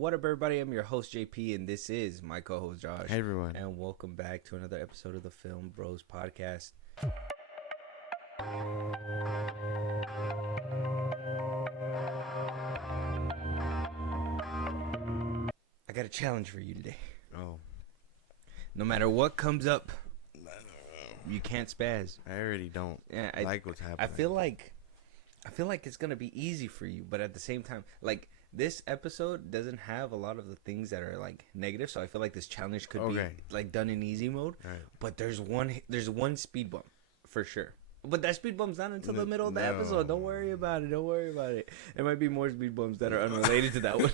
What up, everybody? I'm your host, JP, and this is my co-host, Josh. Hey, everyone. And welcome back to another episode of the Film Bros Podcast. I got a challenge for you today. Oh. No matter what comes up, you can't spaz. I already don't like what's happening. I feel like it's gonna be easy for you, but at the same time, like, this episode doesn't have a lot of the things that are like negative, so I feel like this challenge could be like done in easy mode. Right. But there's one speed bump for sure. But that speed bump's not until the middle of the episode. Don't worry about it. There might be more speed bumps that are unrelated to that one.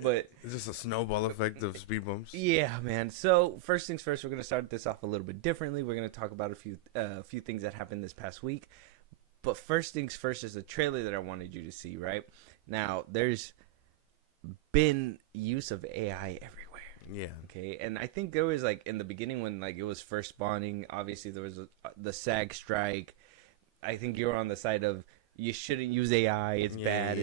But it's just a snowball effect of speed bumps. Yeah, man. So first things first, we're gonna start this off a little bit differently. We're gonna talk about a few things that happened this past week. But first things first is the trailer that I wanted you to see, right? Now, there's been use of AI everywhere. Yeah. Okay, and I think there was, like, in the beginning when, like, it was first spawning, obviously there was the SAG strike. I think you were on the side of you shouldn't use AI. It's bad.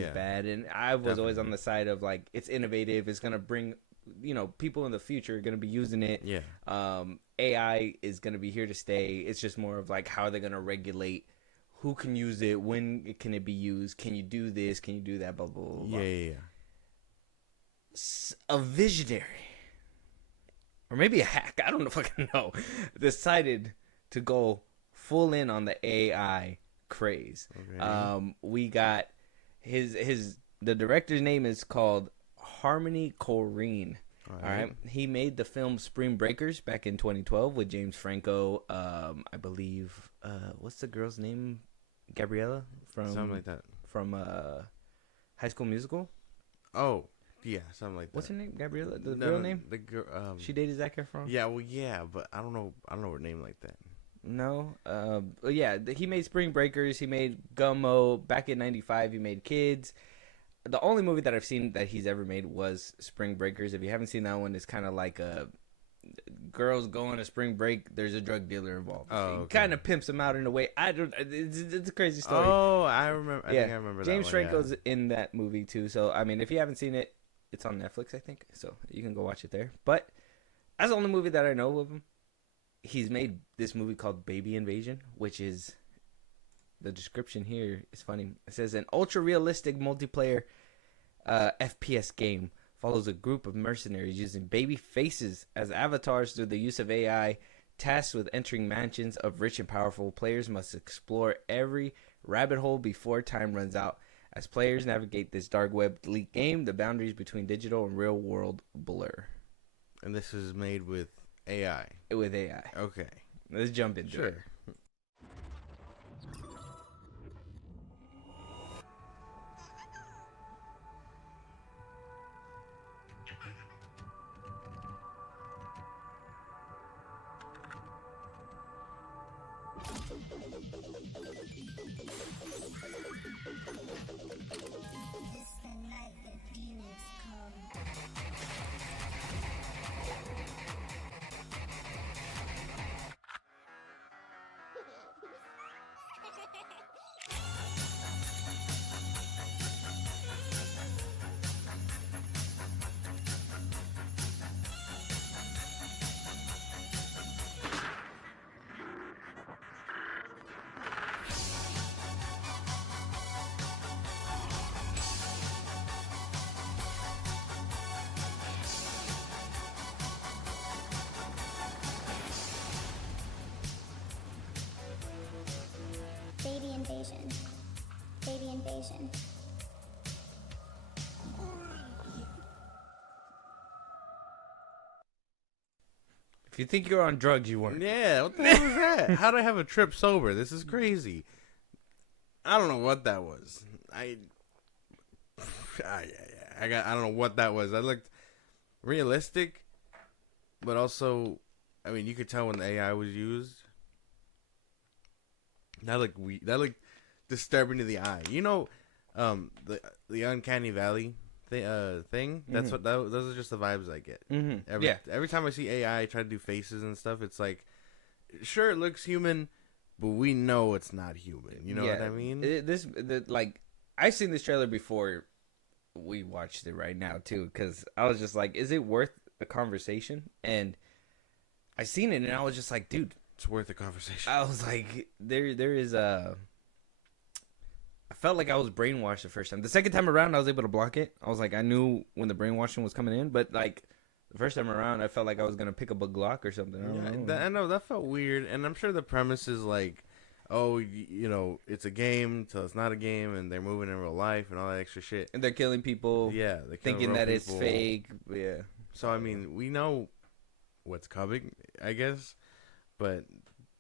And I was always on the side of, like, it's innovative. It's going to bring, people in the future are going to be using it. Yeah. AI is going to be here to stay. It's just more of, like, how are they going to regulate who can use it, when can it be used, can you do this, can you do that, blah, blah, blah, blah. Yeah. A visionary, or maybe a hack, I don't fucking know, decided to go full in on the AI craze. Okay. We got the director's name is called Harmony Korine. All right. He made the film Spring Breakers back in 2012 with James Franco. I believe, what's the girl's name? Gabriella from something like that. From High School Musical. Oh, yeah, something like that. What's her name? Gabriella, the girl name? The girl. She dated Zac Efron. Yeah, well, yeah, but I don't know her name like that. No. Yeah, he made Spring Breakers. He made Gummo back in '95. He made Kids. The only movie that I've seen that he's ever made was Spring Breakers. If you haven't seen that one, it's kind of like a girls going to spring break. There's a drug dealer involved. He kind of pimps him out in a way. It's a crazy story. Oh, I remember. I think I remember that. James Franco's in that movie too. So I mean, if you haven't seen it, it's on Netflix, I think. So you can go watch it there. But that's the only movie that I know of him. He's made this movie called Baby Invasion, which is, the description here is funny. It says an ultra realistic multiplayer FPS game follows a group of mercenaries using baby faces as avatars through the use of AI. Tasked with entering mansions of rich and powerful, players must explore every rabbit hole before time runs out. As players navigate this dark web elite game, the boundaries between digital and real world blur. And this is made with AI. With AI. Okay. Let's jump into it. Baby Invasion. Baby Invasion. If you think you're on drugs, you weren't. Yeah, what the hell was that? How'd I have a trip sober? This is crazy. I don't know what that was. I don't know what that was. I looked realistic, but also, I mean, you could tell when the AI was used. That looked disturbing to the eye. The Uncanny Valley thing. That's what those are just the vibes I get. Every time I see AI try to do faces and stuff, it's like, sure, it looks human, but we know it's not human. You know what I mean? I've seen this trailer before we watched it right now too, because I was just like, is it worth a conversation? And I seen it and I was just like, dude, It's worth a conversation. I was like, there is a. I felt like I was brainwashed the first time. The second time around, I was able to block it. I was like, I knew when the brainwashing was coming in, but like the first time around, I felt like I was gonna pick up a Glock or something. I know that felt weird, and I'm sure the premise is like, oh, it's a game till it's not a game, and they're moving in real life and all that extra shit. And they're killing people. Yeah, they thinking that it's fake. Yeah. So I mean, we know what's coming, I guess, but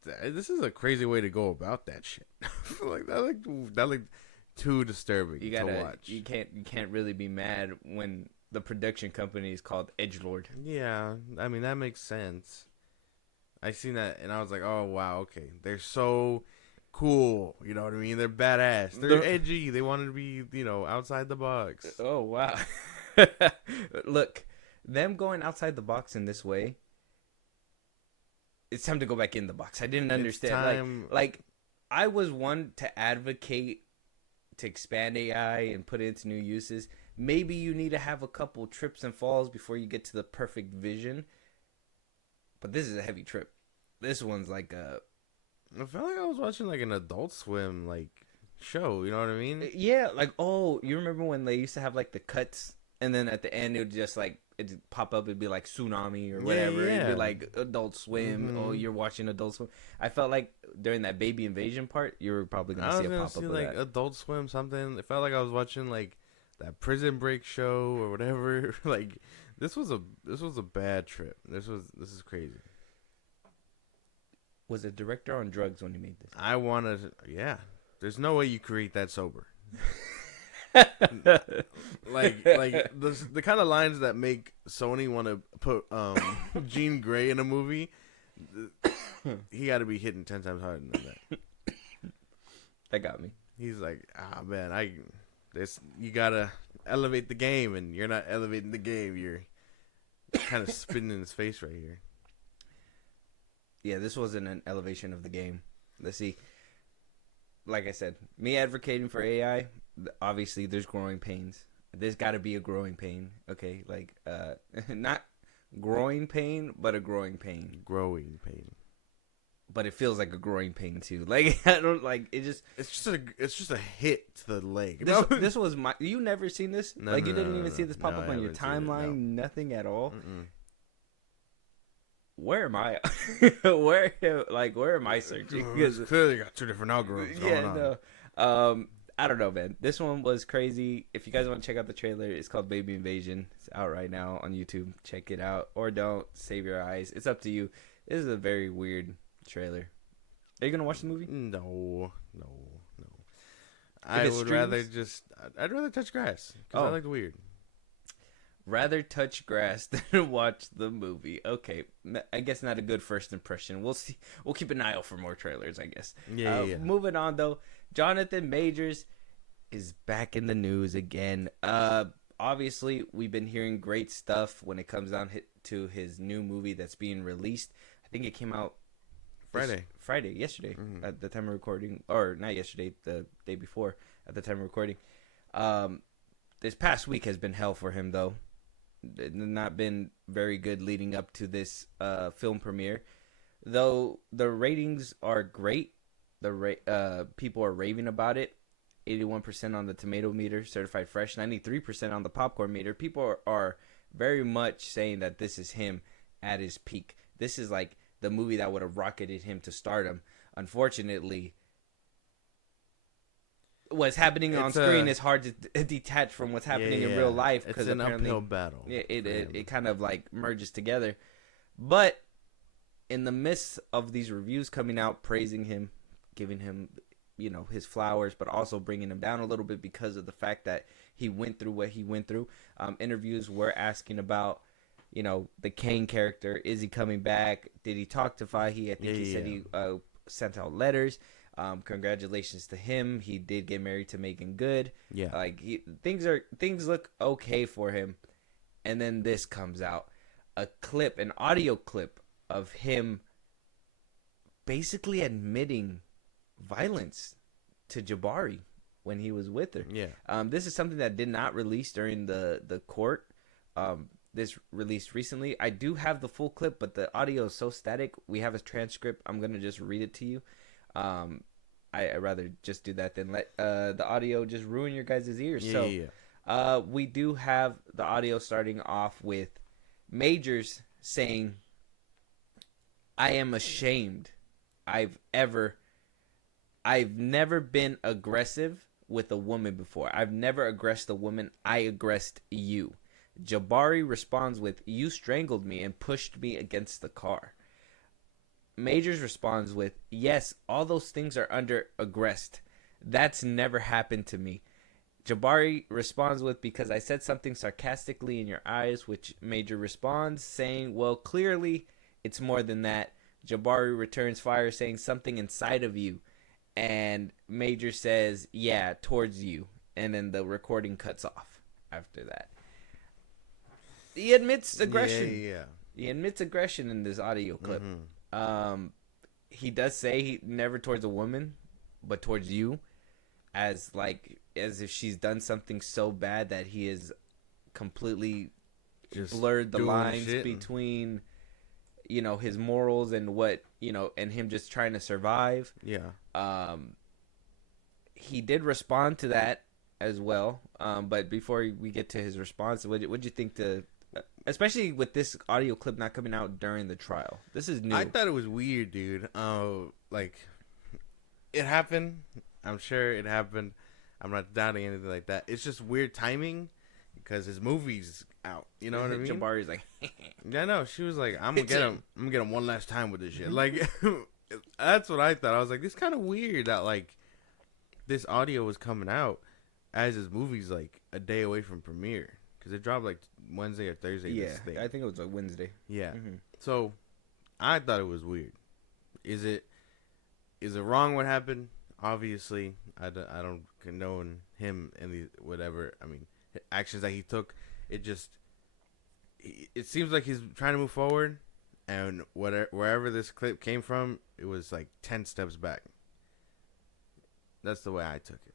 this is a crazy way to go about that shit. like that too disturbing to watch. You can't really be mad when the production company is called Edgelord. Yeah, I mean that makes sense. I seen that and I was like, oh wow, okay, they're so cool. You know what I mean? They're badass. They're edgy. They wanted to be, outside the box. Oh wow. Look, them going outside the box in this way. It's time to go back in the box. I didn't understand. Like I was one to advocate to expand AI and put it into new uses. Maybe you need to have a couple trips and falls before you get to the perfect vision. But this is a heavy trip. This one's like a. I felt like I was watching like an Adult Swim show. You know what I mean? Yeah, like you remember when they used to have like the cuts, and then at the end it would just like it'd pop up. It'd be like Tsunami or whatever. Yeah. It'd be like Adult Swim. Oh, you're watching Adult Swim. I felt like during that baby invasion part, you were probably gonna see a pop up of like that. Adult Swim something. It felt like I was watching like that Prison Break show or whatever. Like this was a bad trip. This is crazy. Was the director on drugs when he made this? I wanted, yeah. There's no way you create that sober. like the kind of lines that make Sony want to put Jean Grey in a movie. He got to be hitting 10 times harder than that. That got me. He's like, man, you gotta elevate the game, and you're not elevating the game. You're kind of spitting in his face right here. Yeah, this wasn't an elevation of the game. Let's see. Like I said, me advocating for AI, obviously there's growing pains. There's got to be a growing pain, okay? Like, not growing pain, but a growing pain. Growing pain. But it feels like a growing pain too. Like I don't like it. It's just a hit to the leg. This was my. You never seen this? No, you didn't even see this pop up on your timeline. No. Nothing at all. Mm-mm. Where am I? where am I searching? Because clearly got two different algorithms going on. No. I don't know, man. This one was crazy. If you guys want to check out the trailer, it's called Baby Invasion. It's out right now on YouTube. Check it out, or don't. Save your eyes. It's up to you. This is a very weird trailer. Are you gonna watch the movie? No. I'd rather touch grass because I like the weird. Rather touch grass than watch the movie. Okay, I guess not a good first impression. We'll see. We'll keep an eye out for more trailers, I guess. Yeah. Moving on though, Jonathan Majors is back in the news again. Obviously, we've been hearing great stuff when it comes down to his new movie that's being released. I think it came out yesterday, at the time of recording, or not yesterday, the day before at the time of recording. This past week has been hell for him though. Not been very good leading up to this film premiere, though the ratings are great. People are raving about it. 81% on the tomato meter, certified fresh. 93% on the popcorn meter. People are very much saying that this is him at his peak. This is like the movie that would have rocketed him to stardom. Unfortunately, what's happening on screen is hard to detach from what's happening in real life, because it's an uphill battle. It kind of like merges together. But in the midst of these reviews coming out praising him, giving him, his flowers, but also bringing him down a little bit because of the fact that he went through what he went through, interviews were asking about, the Kane character. Is he coming back? Did he talk to Fahey? I think he said he sent out letters. Congratulations to him. He did get married to Megan Good. Yeah. Like things look okay for him. And then this comes out. An audio clip of him basically admitting violence to Jabari when he was with her. Yeah. This is something that did not release during the court. This released recently. I do have the full clip, but the audio is so static. We have a transcript. I'm gonna just read it to you. I'd rather just do that than let the audio just ruin your guys' ears. We do have the audio starting off with Majors saying, "I am ashamed. I've never been aggressive with a woman before. I've never aggressed a woman. I aggressed you." Jabari responds with, "You strangled me and pushed me against the car." Majors responds with, "Yes, all those things are under aggressed. That's never happened to me." Jabari responds with, "Because I said something sarcastically in your eyes," which Major responds saying, "Well, clearly it's more than that." Jabari returns fire saying, "Something inside of you." And Major says, "Yeah, towards you." And then the recording cuts off after that. He admits aggression. Yeah. He admits aggression in this audio clip. Mm-hmm. He does say he never towards a woman, but towards you, as if she's done something so bad that he has completely just blurred the lines between, his morals and what, and him just trying to survive. Yeah. He did respond to that as well. But before we get to his response, what'd you think especially with this audio clip not coming out during the trial? This is new. I thought it was weird, dude. It happened. I'm sure it happened. I'm not doubting anything like that. It's just weird timing because his movie's out. You know what I mean? Jabari's like, yeah, no. She was like, I'm gonna get him. I'm gonna get him one last time with this shit. Like, that's what I thought. I was like, this kind of weird that this audio was coming out as his movie's a day away from premiere because it dropped Wednesday or Thursday. Yeah, I think it was Wednesday. Yeah. Mm-hmm. So I thought it was weird. Is it wrong what happened? Obviously, I don't condone him and the whatever. I mean, actions that he took. It seems like he's trying to move forward, and wherever this clip came from, it was 10 steps back. That's the way I took it.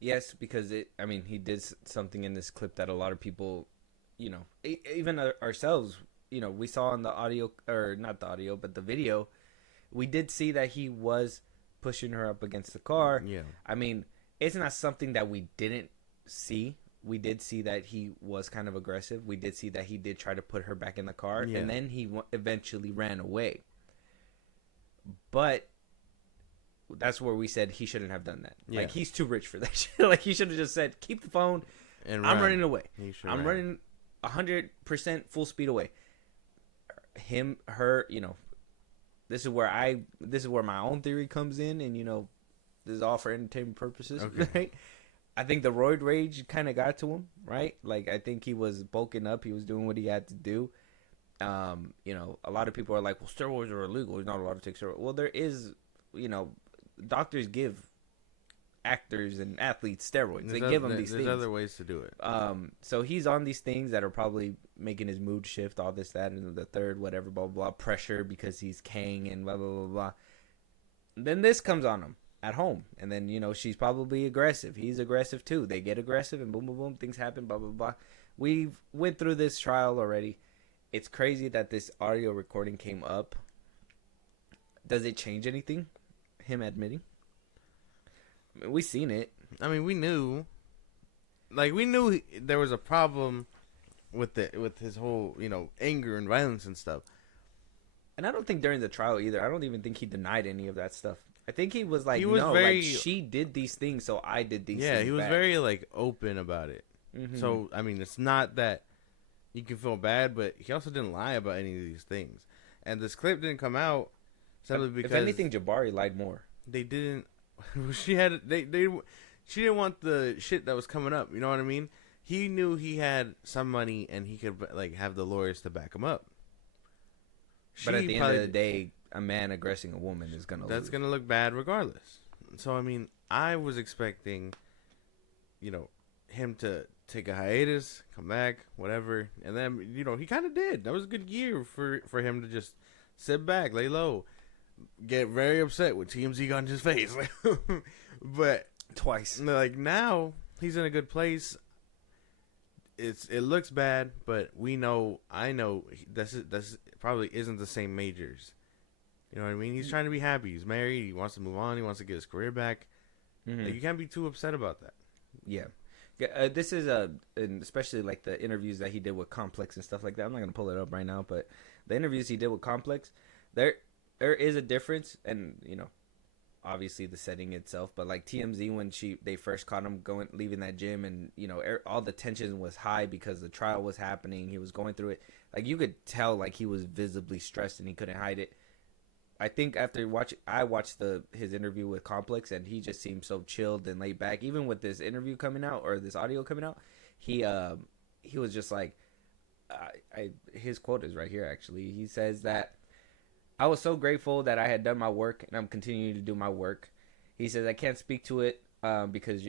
Yes, because he did something in this clip that a lot of people, even ourselves, we saw in the audio, or not the audio, but the video, we did see that he was pushing her up against the car. Yeah. It's not something that we didn't see. We did see that he was kind of aggressive. We did see that he did try to put her back in the car, and then he eventually ran away. But that's where we said he shouldn't have done that. Yeah. He's too rich for that shit. He should have just said, "Keep the phone, and I'm running away. I'm running 100% full speed away." Her, this is where my own theory comes in, and this is all for entertainment purposes, okay. Right? I think the roid rage kind of got to him, right? I think he was bulking up. He was doing what he had to do. A lot of people are like, "Well, steroids are illegal. He's not allowed to take steroids." Well, there is, doctors give actors and athletes steroids. They give them these things. There's other ways to do it. So he's on these things that are probably making his mood shift, all this, that, and the third, whatever, blah, blah, blah. Pressure because he's Kang and blah, blah, blah, blah. Then this comes on him at home. And then, she's probably aggressive. He's aggressive too. They get aggressive and boom, boom, boom. Things happen, blah, blah, blah. We've went through this trial already. It's crazy that this audio recording came up. Does it change anything? Him admitting? We seen it. We knew. We knew there was a problem with his whole, anger and violence and stuff. And I don't think during the trial either. I don't even think he denied any of that stuff. I think he was she did these things, so I did these things. Yeah, he was back. very open about it. Mm-hmm. So it's not that you can feel bad, but he also didn't lie about any of these things. And this clip didn't come out simply because, if anything, Jabari lied more. They didn't. She didn't want the shit that was coming up. You know what I mean? He knew he had some money and he could have the lawyers to back him up. But at the end of the day, a man aggressing a woman is gonna. That's gonna look bad regardless. So I was expecting, him to take a hiatus, come back, whatever, and then he kind of did. That was a good year for him to just sit back, lay low. get very upset with TMZ got in his face. But Twice. like now he's in a good place. It looks bad, but I know this probably isn't the same Majors. You know what I mean? He's trying to be happy. He's married. He wants to move on. He wants to get his career back. Mm-hmm. Like, you can't be too upset about that. Yeah. This is and especially like the interviews that he did with Complex and stuff like that. I'm not gonna pull it up right now, but the interviews he did with Complex, there is a difference, and obviously the setting itself. But like TMZ, when they first caught him leaving that gym, and all the tension was high because the trial was happening. He was going through it. Like you could tell, like he was visibly stressed and he couldn't hide it. I think after I watched his interview with Complex, and he just seemed so chilled and laid back. Even with this interview coming out, or this audio coming out, he was just like, his quote is right here. Actually, he says that I was so grateful that I had done my work, and I'm continuing to do my work. He says I can't speak to it because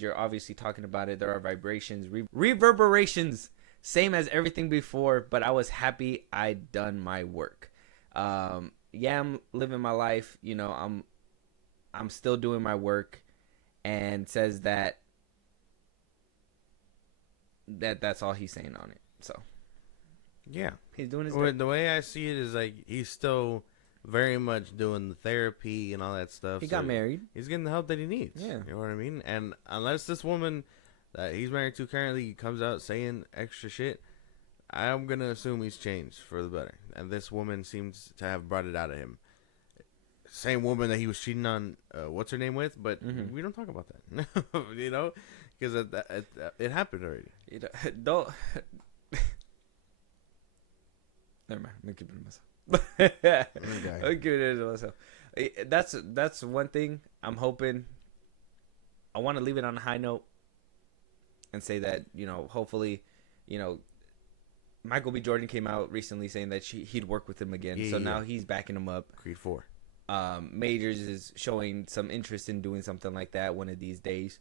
you're obviously talking about it, there are vibrations, reverberations, same as everything before. But I was happy I'd done my work. Yeah, I'm living my life, I'm still doing my work, and says that's all he's saying on it. So yeah, he's doing his thing. The way I see it is like he's still very much doing the therapy and all that stuff. He got married. He's getting the help that he needs. Yeah. You know what I mean? And unless this woman that he's married to currently comes out saying extra shit, I'm going to assume he's changed for the better. And this woman seems to have brought it out of him. Same woman that he was cheating on, what's her name with? But we don't talk about that. Because it happened already. Don't. Never mind. I'm going to keep it to myself. I'm keeping it to myself. That's one thing I'm hoping. I want to leave it on a high note and say that, hopefully, Michael B. Jordan came out recently saying that he'd work with him again. Yeah, so now he's backing him up. Creed 4. Majors is showing some interest in doing something like that one of these days.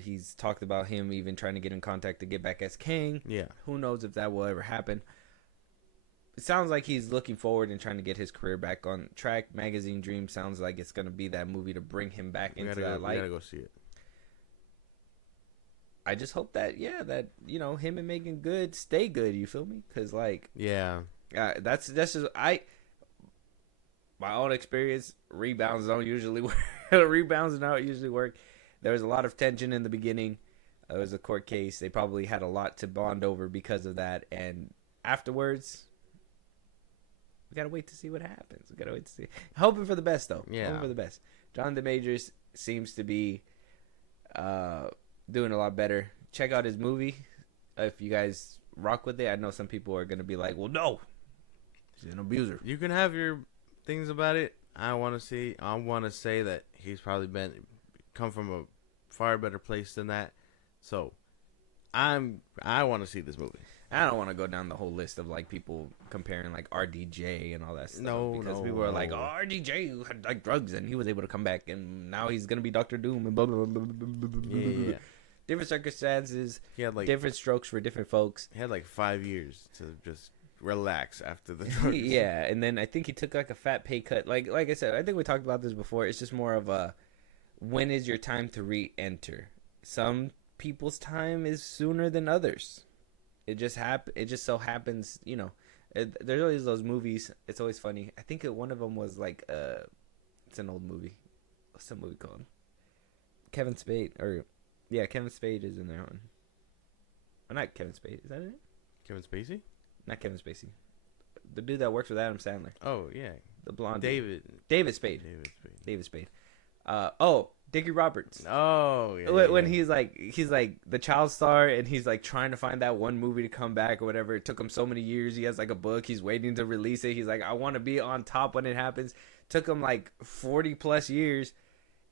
He's talked about him even trying to get in contact to get back as King. Yeah. Who knows if that will ever happen. It sounds like he's looking forward and trying to get his career back on track. Magazine Dream sounds like it's going to be that movie to bring him back into that light. We gotta go see it. I just hope that him and Megan Good stay good. You feel me? Because that's just my own experience. Rebounds don't usually work. Rebounds don't usually work. There was a lot of tension in the beginning. It was a court case. They probably had a lot to bond over because of that. And afterwards, we gotta wait to see what happens. We gotta wait to see. Hoping for the best, though. Yeah. Hoping for the best. Jonathan Majors seems to be doing a lot better. Check out his movie if you guys rock with it. I know some people are gonna be like, "Well, no, he's an abuser." You can have your things about it. I want to say that he's probably come from a far better place than that. So, I want to see this movie. I don't want to go down the whole list of like people comparing like RDJ and all that stuff because people are like, "Oh, RDJ had like drugs and he was able to come back and now he's gonna be Dr. Doom and blah blah blah blah blah blah." Yeah. Different circumstances. He had like different strokes for different folks. He had like 5 years to just relax after the drugs. Yeah, and then I think he took like a fat pay cut. Like I said, I think we talked about this before. It's just more of a, when is your time to re-enter? Some people's time is sooner than others. It just so happens, there's always those movies. It's always funny. I think one of them was like it's an old movie. What's the movie called? Kevin Spade Kevin Spade is in there one. Oh, not Kevin Spade. Is that it? Kevin Spacey? Not Kevin Spacey. The dude that works with Adam Sandler. Oh yeah, the blonde. David Spade. David Spade. Dickie Roberts. Oh yeah. When he's like the child star and he's like trying to find that one movie to come back or whatever. It took him so many years. He has like a book. He's waiting to release it. He's like, I want to be on top when it happens. Took him like 40 plus years.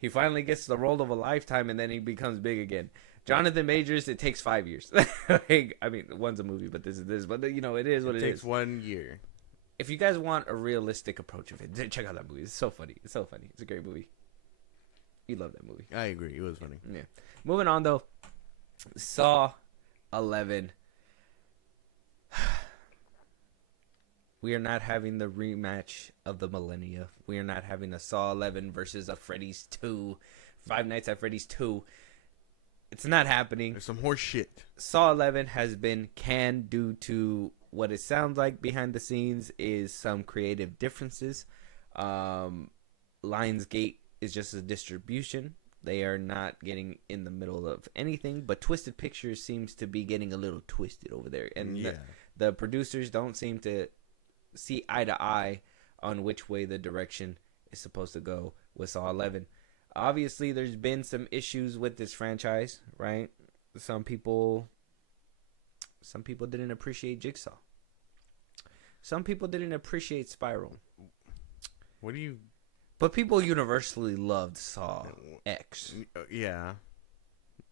He finally gets the role of a lifetime and then he becomes big again. Jonathan Majors, it takes 5 years. I mean, one's a movie, but this is this. But it is what it is. It takes 1 year. If you guys want a realistic approach of it, check out that movie. It's so funny. It's a great movie. You love that movie. I agree. It was funny. Yeah. Moving on though. Saw 11. We are not having the rematch of the millennia. We are not having a Saw 11 versus a Freddy's 2, Five Nights at Freddy's 2. It's not happening. There's some horse shit. Saw 11 has been canned due to what it sounds like behind the scenes is some creative differences. Lionsgate is just a distribution. They are not getting in the middle of anything, but Twisted Pictures seems to be getting a little twisted over there. And the producers don't seem to see eye to eye on which way the direction is supposed to go with Saw 11. Obviously, there's been some issues with this franchise, right? Some people didn't appreciate Jigsaw. Some people didn't appreciate Spiral. What do you? But people universally loved Saw X. Yeah.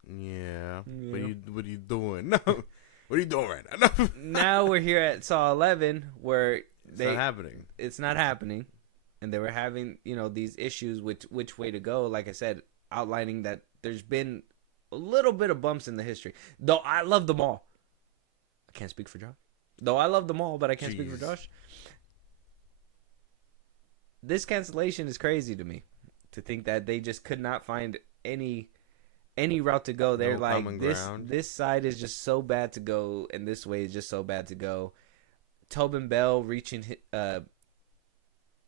What are you doing? No. What are you doing right now? Now we're here at Saw 11, where it's not happening. It's not happening. And they were having, these issues with which way to go. Like I said, outlining that there's been a little bit of bumps in the history. Though I love them all. I can't speak for Josh. Though I love them all, but I can't speak for Josh. This cancellation is crazy to me. To think that they just could not find any route to go. They're like, this side is just so bad to go, and this way is just so bad to go. Tobin Bell reaching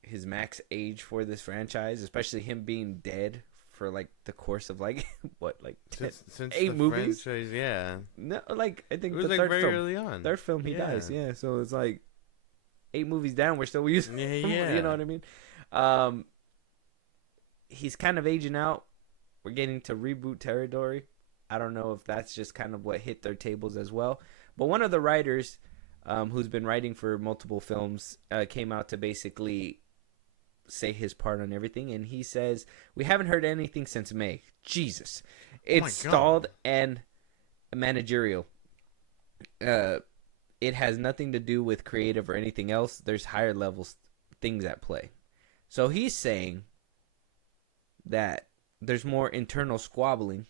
his max age for this franchise, especially him being dead for like the course of since 8 movies. Franchise, yeah. No, I think it was the third very film, early on. Third film he dies. Yeah, so it's like 8 movies down. We're still using. Yeah. You know what I mean? He's kind of aging out. We're getting to reboot territory. I don't know if that's just kind of what hit their tables as well. But one of the writers, who's been writing for multiple films, came out to basically say his part on everything, and he says, we haven't heard anything since May. Jesus. It's stalled and managerial. It has nothing to do with creative or anything else. There's higher levels things at play. So he's saying that there's more internal squabble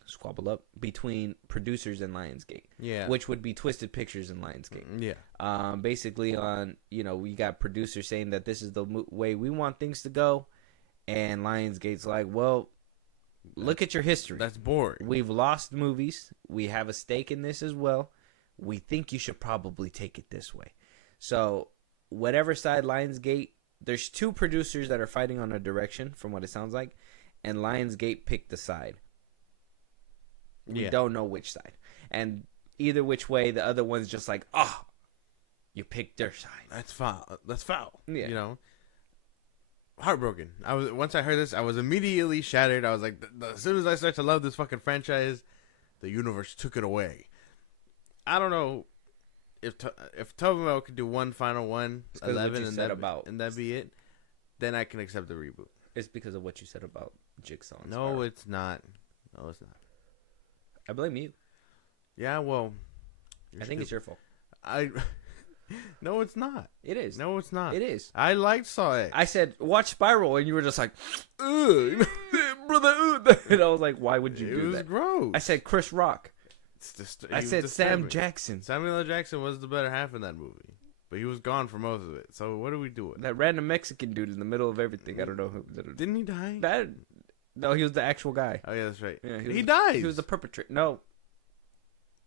up between producers and Lionsgate. Yeah. Which would be Twisted Pictures and Lionsgate. Yeah. Basically on, we got producers saying that this is the way we want things to go. And Lionsgate's like, well, look at your history. That's boring. We've lost movies. We have a stake in this as well. We think you should probably take it this way. So whatever side Lionsgate, there's 2 producers that are fighting on a direction from what it sounds like. And Lionsgate picked the side. We don't know which side. And either which way, the other one's just like, you picked their side. That's foul. That's foul. Yeah. Heartbroken. Once I heard this, I was immediately shattered. I was like, as soon as I start to love this fucking franchise, the universe took it away. I don't know if Tobin Bell could do one final one, 11, and that be it, then I can accept the reboot. It's because of what you said about Jigsaw. No, it's not. I blame you. Yeah, well, I think it's your fault. No, it's not. It is. No, it's not. It is. I liked Saw X. I said, watch Spiral, and you were just like, ugh, brother. And I was like, why would you do that? It was gross. I said Chris Rock. I said Sam disturbing. Jackson. Samuel L. Jackson was the better half in that movie. But he was gone for most of it. So what are we doing? That random Mexican dude in the middle of everything. I don't know who. Didn't he die? No, he was the actual guy. Oh yeah, that's right. Yeah, he died. He was the perpetrator. No,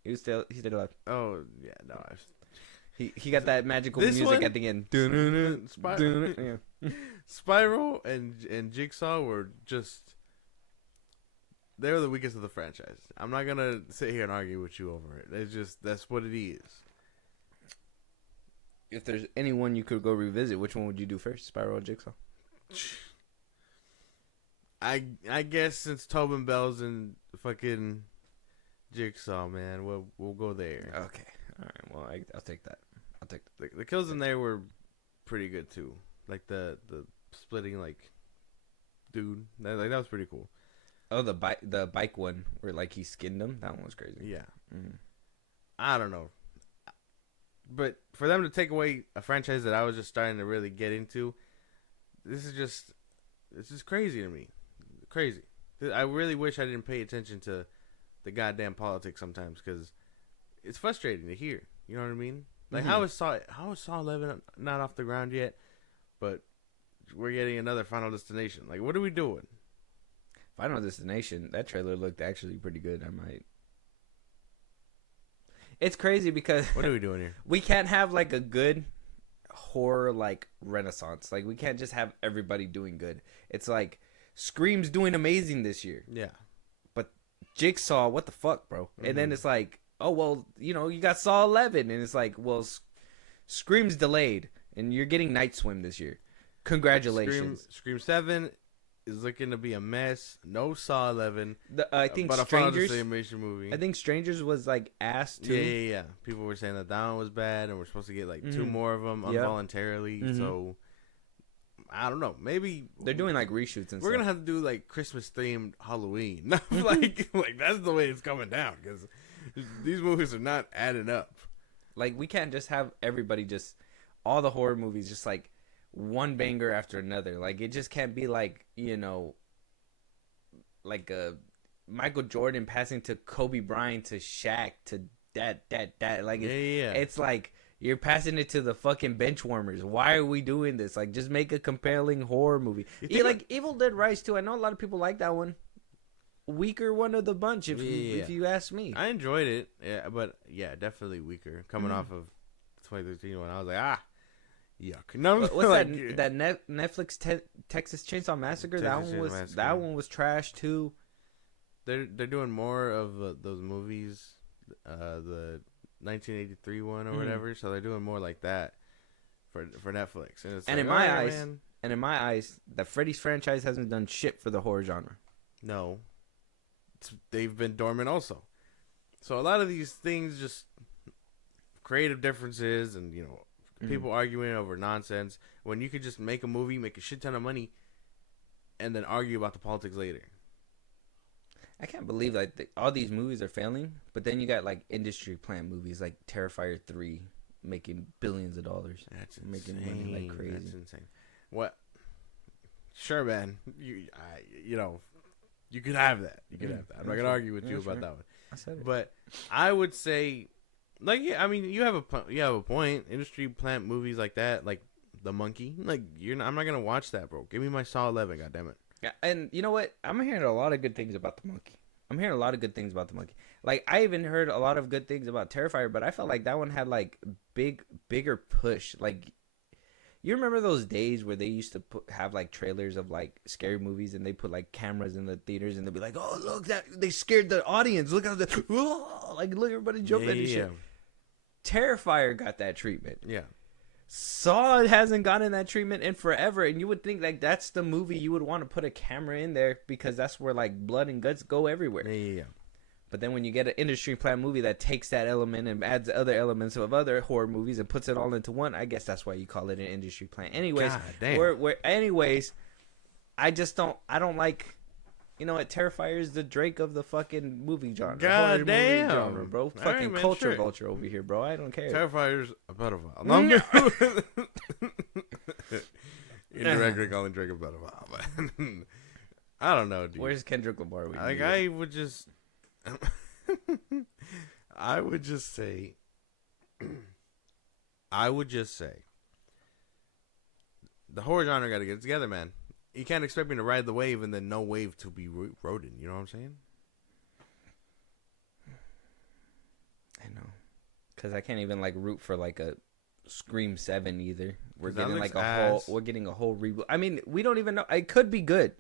he's still alive. Oh yeah, no. He got that magical music at the end. Spiral and Jigsaw were just. They were the weakest of the franchise. I'm not gonna sit here and argue with you over it. It's just that's what it is. If there's anyone you could go revisit, which one would you do first, Spiral or Jigsaw? I guess since Tobin Bell's in fucking Jigsaw, man, we'll go there. Okay, all right. Well, I'll take that. The kills in there were pretty good too. Like the splitting dude, that was pretty cool. Oh, the bike one where he skinned him. That one was crazy. Yeah. Mm-hmm. I don't know. But for them to take away a franchise that I was just starting to really get into, it's just crazy to me. Crazy. I really wish I didn't pay attention to the goddamn politics sometimes because it's frustrating to hear. You know what I mean? Like how is Saw 11 not off the ground yet, but we're getting another Final Destination. Like, what are we doing? Final Destination. That trailer looked actually pretty good. I might. It's crazy because what are we doing here? We can't have like a good horror like renaissance. Like we can't just have everybody doing good. It's like Scream's doing amazing this year. Yeah. But Jigsaw, what the fuck, bro? And then it's like, oh well, you know, you got Saw 11, and it's like, well, Scream's delayed, and you're getting Night Swim this year. Congratulations. Scream 7 is looking to be a mess. No Saw 11. I think but Strangers. a Final movie. I think Strangers was like ass too. Yeah. People were saying that one was bad, and we're supposed to get like 2 more of them involuntarily. So I don't know. Maybe they're doing like reshoots and we're stuff. Gonna have to do like Christmas themed Halloween. like that's the way it's coming down because these movies are not adding up. Like we can't just have everybody just all the horror movies just like one banger after another. Like it just can't be like, you know, like a Michael Jordan passing to Kobe Bryant to Shaq to that. Like it's like you're passing it to the fucking bench warmers. Why are we doing this? Like just make a compelling horror movie. Like Evil Dead Rise 2. I know a lot of people like that one. Weaker one of the bunch if you ask me. I enjoyed it. Yeah, but yeah, definitely weaker coming off of 2013 when I was like, yuck. No, what's like, that Netflix Texas Chainsaw Massacre? That one was trash too. They're doing more of those movies, the 1983 one or whatever. So they're doing more like that for Netflix. And it's and like, in my eyes, the Freddy's franchise hasn't done shit for the horror genre. No, they've been dormant also. So a lot of these things just creative differences and people arguing over nonsense when you could just make a movie, make a shit ton of money, and then argue about the politics later. I can't believe like all these movies are failing, but then you got like industry plant movies like Terrifier 3 making billions of dollars. That's making insane. money like crazy. That's insane. What? Sure, man. You could have that. You could have that. I'm not gonna argue with you about that one. I said it. But I would say, like, yeah, I mean, you have a point. Industry plant movies like that, like The Monkey. Like, I'm not gonna watch that, bro. Give me my Saw 11. Goddammit. Yeah, and you know what? I'm hearing a lot of good things about The Monkey. Like, I even heard a lot of good things about Terrifier, but I felt like that one had like bigger push. Like, you remember those days where they used to have like trailers of like scary movies, and they put like cameras in the theaters, and they'd be like, "Oh, look, that they scared the audience! Look how look everybody jumping and shit." Terrifier got that treatment. Yeah. Saw hasn't gotten that treatment in forever, and you would think like that's the movie you would want to put a camera in there because that's where like blood and guts go everywhere. Yeah. But then when you get an industry plan movie that takes that element and adds other elements of other horror movies and puts it all into one, I guess that's why you call it an industry plan. Anyways, anyways, I don't like. You know what? Terrifier is the Drake of the fucking movie genre. God damn, movie genre, bro. Fucking right, culture vulture over here, bro. I don't care. Terrifier's a pedophile. No, I'm good. Indirectly calling Drake a pedophile, but I don't know, dude. Where's Kendrick Lamar? Like, I would just say, the horror genre got to get together, man. You can't expect me to ride the wave and then no wave to be rodent. You know what I'm saying? I know, because I can't even like root for like a Scream 7 either. We're getting like we're getting a whole reboot. I mean, we don't even know. It could be good,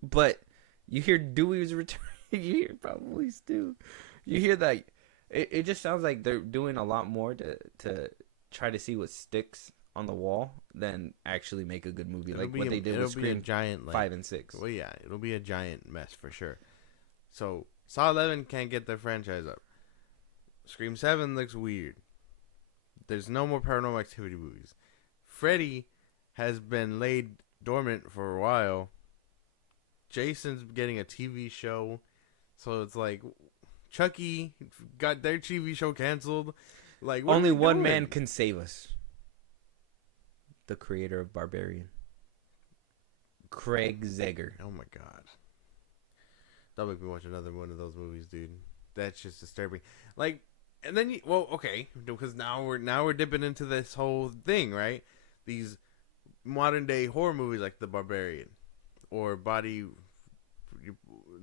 but you hear Dewey's return. You hear probably Stu. You hear that. It just sounds like they're doing a lot more to try to see what sticks on the wall than actually make a good movie like what they did with Scream 5 and 6. Well, yeah, it'll be a giant mess for sure. So Saw 11 can't get their franchise up. Scream 7 looks weird. There's no more Paranormal Activity movies. Freddy has been laid dormant for a while. Jason's getting a TV show. So it's like Chucky got their TV show canceled. Like, only one man can save us. The creator of Barbarian, Craig Zegger. Oh my god! Don't make me watch another one of those movies, dude. That's just disturbing. Like, And then okay, because now we're dipping into this whole thing, right? These modern day horror movies like The Barbarian or body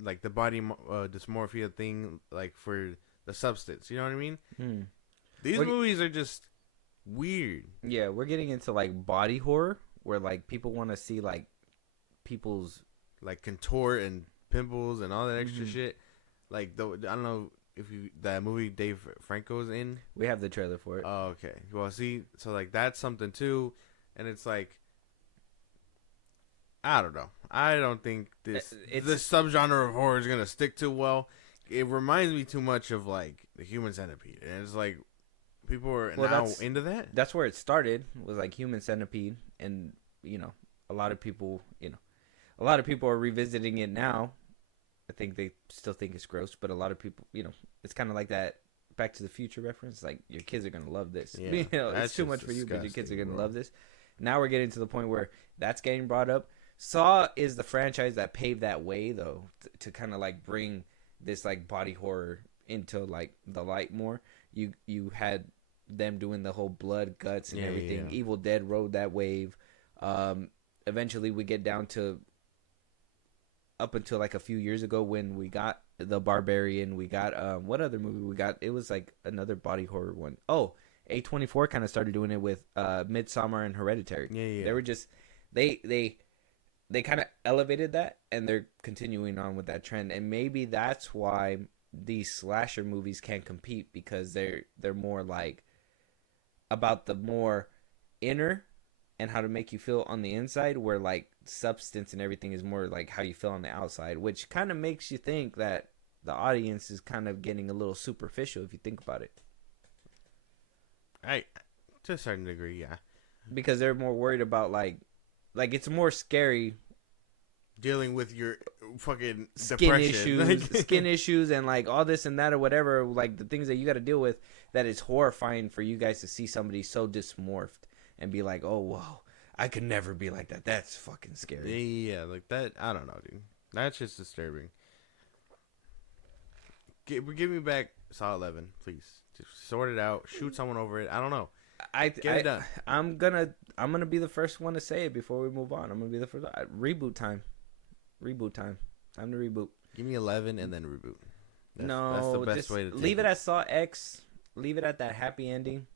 dysmorphia thing, like for the substance, you know what I mean? These movies are just weird. Yeah, we're getting into like body horror where like people want to see like people's like contour and pimples and all that extra shit. Like I don't know if that movie Dave Franco's in. We have the trailer for it. Oh, okay. Well, see, so like that's something too, and it's like I don't know. I don't think this subgenre of horror is gonna stick too well. It reminds me too much of like the Human Centipede, and it's like people are now into that. That's where it started, was like Human Centipede, and a lot of people are revisiting it now. I think they still think it's gross, but a lot of people, it's kind of like that Back to the Future reference. Like, your kids are gonna love this. Yeah, it's too much for you, but your kids are gonna love this. Now we're getting to the point where that's getting brought up. Saw is the franchise that paved that way, though, to kind of like bring this like body horror into like the light more. You had them doing the whole blood, guts, and everything. Yeah. Evil Dead rode that wave. Eventually, we get down to up until like a few years ago when we got The Barbarian. We got what other movie we got? It was like another body horror one. Oh, A24 kind of started doing it with Midsommar and Hereditary. Yeah. They were just they kind of elevated that, and they're continuing on with that trend. And maybe that's why these slasher movies can't compete, because they're more like about the more inner and how to make you feel on the inside, where like substance and everything is more like how you feel on the outside, which kind of makes you think that the audience is kind of getting a little superficial if you think about it. To a certain degree, yeah. Because they're more worried about like it's more scary dealing with your fucking skin depression. skin issues, and like all this and that or whatever, like the things that you got to deal with, that is horrifying for you guys to see somebody so dysmorphed and be like, oh, whoa, I could never be like that. That's fucking scary. Yeah, like that. I don't know, dude. That's just disturbing. Give me back Saw 11, please. Just sort it out. Shoot someone over it. I don't know. Get it done. I'm gonna be the first one to say it before we move on. I'm gonna be the first. Reboot time. Time to reboot. Give me 11 and then reboot. That's the best way to leave it at Saw X. Leave it at that happy ending.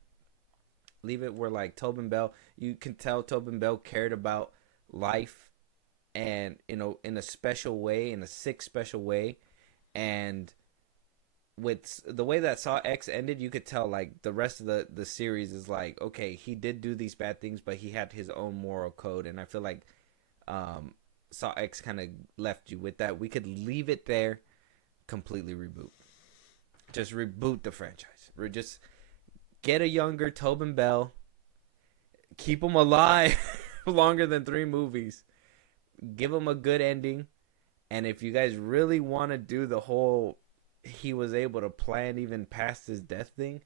Leave it where like Tobin Bell. You can tell Tobin Bell cared about life, and in a special way, in a sick special way, and with the way that Saw X ended, you could tell like the rest of the series is like, okay, he did do these bad things, but he had his own moral code, and I feel like Saw X kind of left you with that. We could leave it there, completely reboot. Just reboot the franchise. We're just get a younger Tobin Bell, keep him alive longer than 3 movies, give him a good ending, and if you guys really want to do the whole he was able to plan even past his death thing,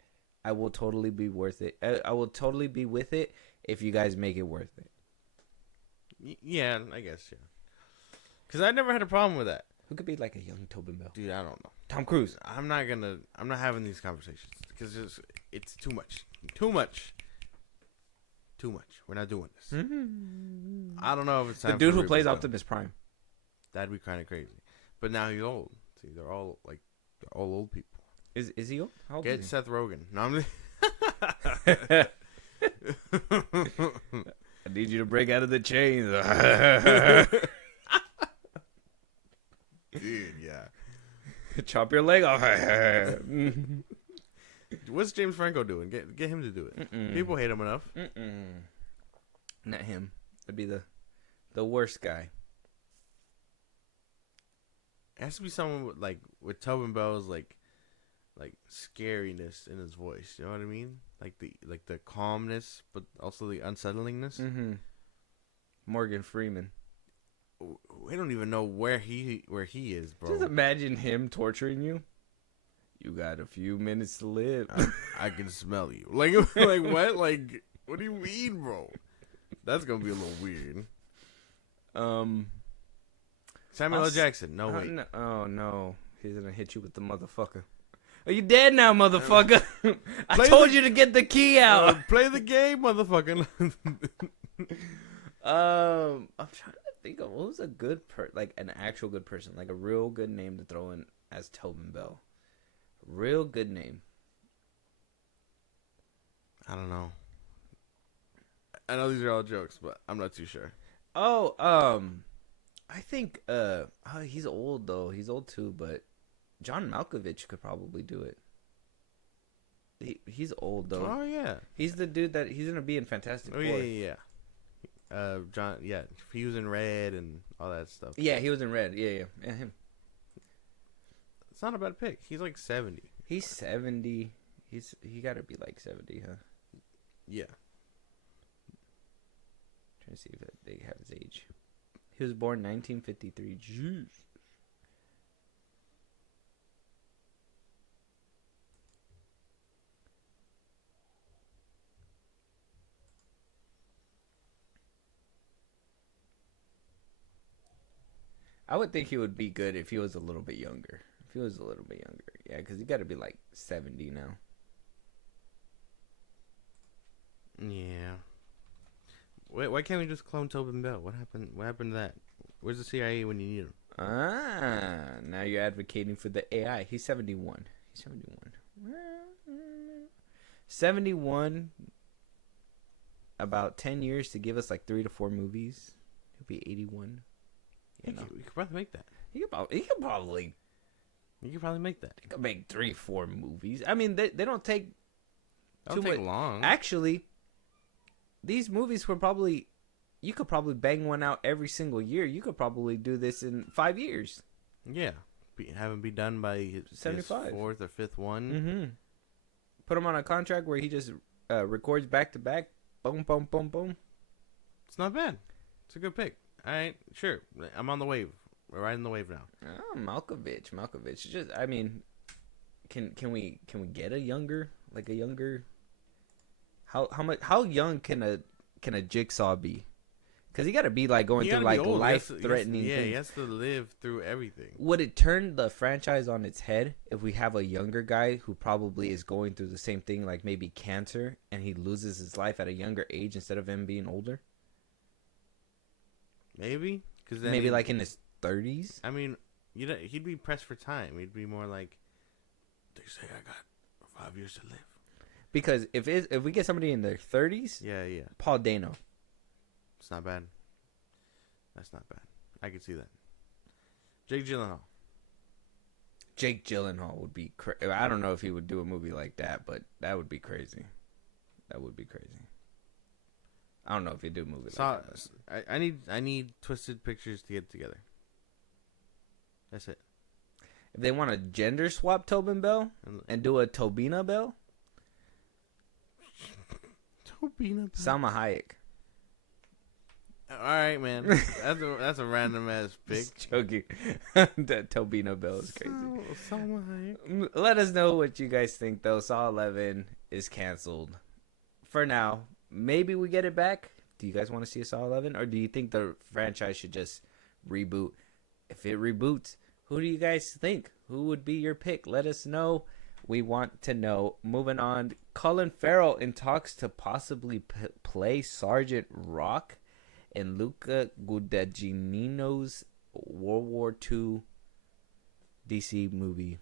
I will totally be worth it. I will totally be with it if you guys make it worth it. Yeah, I guess, yeah. Because I never had a problem with that. Who could be like a young Tobin Bell? Dude, I don't know. Tom Cruise. I'm not having these conversations because it's too much. Too much. We're not doing this. Mm-hmm. I don't know if it's time the dude for who plays Optimus Prime. That'd be kind of crazy. But now he's old. See, they're all old people. Is he old? How old Get is he? Seth Rogen. No, I'm I need you to break out of the chains. Dude, yeah. Chop your leg off. What's James Franco doing? Get him to do it. Mm-mm. People hate him enough. Not him. That'd be the worst guy. It has to be someone with Tobin Bell's like scariness in his voice. You know what I mean? Like the calmness, but also the unsettlingness. Mm-hmm. Morgan Freeman. We don't even know where he is, bro. Just imagine him torturing you. You got a few minutes to live. I can smell you. Like what? Like what do you mean, bro? That's gonna be a little weird. Samuel L. Jackson. No way. Oh no, he's gonna hit you with the motherfucker. Are you dead now, motherfucker? I Play told the- you to get the key out. Play the game, motherfucker. I'm trying to think of what was a good like an actual good person, like a real good name to throw in as Tobin Bell. Real good name. I don't know. I know these are all jokes, but I'm not too sure. Oh, I think he's old though. He's old too, but John Malkovich could probably do it. He's old though. Oh yeah, He's the dude that he's gonna be in Fantastic oh Four. yeah. John, yeah, he was in Red and all that stuff. Yeah, he was in Red. Yeah, him. It's not a bad pick. He's like 70. He's 70. He got to be like 70, huh? Yeah. Trying to see if they have his age. He was born 1953. Jeez. I would think he would be good if he was a little bit younger. If he was a little bit younger. Yeah, because he got to be like 70 now. Yeah. Why can't we just clone Tobin Bell? What happened? What happened to that? Where's the CIA when you need them? Now you're advocating for the AI. He's 71. He's 71. 71. About 10 years to give us like 3 to 4 movies. He'll be 81. You know. We could probably make that. He could probably You could probably make that. he could make 3, 4 movies. I mean, they don't take That'll too take much. long. Actually, these movies were probably, you could probably bang one out every single year. You could probably do this in 5 years. Yeah. Have him be done by his 75. 4th or 5th one. Mm-hmm. Put him on a contract where he just records back to back. Boom, boom, boom, boom. It's not bad. It's a good pick. All right, sure. I'm on the wave. We're riding the wave now. Oh, Malkovich. Just, I mean, can we get a younger, how young can a Jigsaw be? Because he got to be like going He through gotta be like old. life-threatening Yeah, things. he has to live through everything. Would it turn the franchise on its head if we have a younger guy who probably is going through the same thing, like maybe cancer, and he loses his life at a younger age instead of him being older? Maybe because Maybe like in his 30s. I mean, he'd be pressed for time. He'd be more like, they say I got 5 years to live. Because if we get somebody in their 30s, Yeah. Paul Dano. It's not bad. That's not bad. I can see that. Jake Gyllenhaal. Jake Gyllenhaal would be I don't know if he would do a movie like that, but that would be crazy. That would be crazy. I don't know if he'd do a movie like that. I need Twisted Pictures to get together. That's it. If they want to gender swap Tobin Bell and do a Tobina Bell, Tobina. Salma Hayek. All right, man. That's a random ass pick. Just joking. That Tobina Bell is crazy. Salma Hayek. Let us know what you guys think, though. Saw 11 is canceled for now. Maybe we get it back. Do you guys want to see a Saw 11? Or do you think the franchise should just reboot? If it reboots, who do you guys think? Who would be your pick? Let us know. We want to know. Moving on. Colin Farrell in talks to possibly play Sergeant Rock in Luca Guadagnino's World War II DC movie,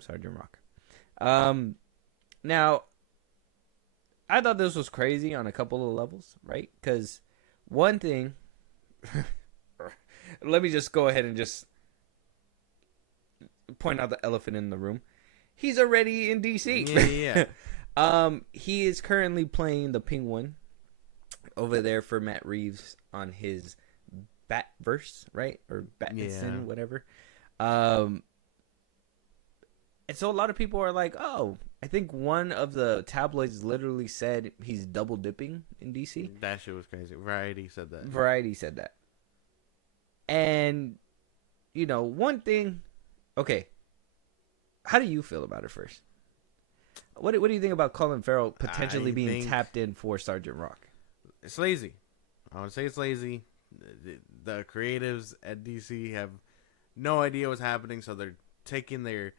Sergeant Rock. Now, I thought this was crazy on a couple of levels, right? Because one thing, let me just go ahead and just point out the elephant in the room. He's already in DC. Yeah. He is currently playing the Penguin over there for Matt Reeves on his Batverse, right? Or Battinson, whatever. And so a lot of people are like, oh, I think one of the tabloids literally said he's double dipping in DC. That shit was crazy. Variety said that. Variety said that. And, you know, one thing, okay, how do you feel about it first? What do you think about Colin Farrell potentially being tapped in for Sergeant Rock? It's lazy. I would say it's lazy. The creatives at DC have no idea what's happening, so they're taking their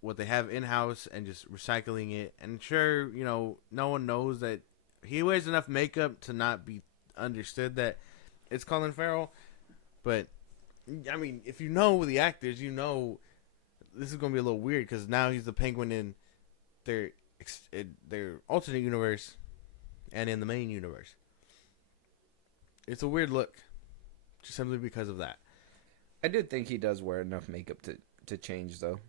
what they have in house and just recycling it. And sure, you know, no one knows that he wears enough makeup to not be understood that it's Colin Farrell. But I mean, if you know the actors, you know this is gonna be a little weird because now he's the Penguin in their alternate universe and in the main universe. It's a weird look, just simply because of that. I do think he does wear enough makeup to change, though.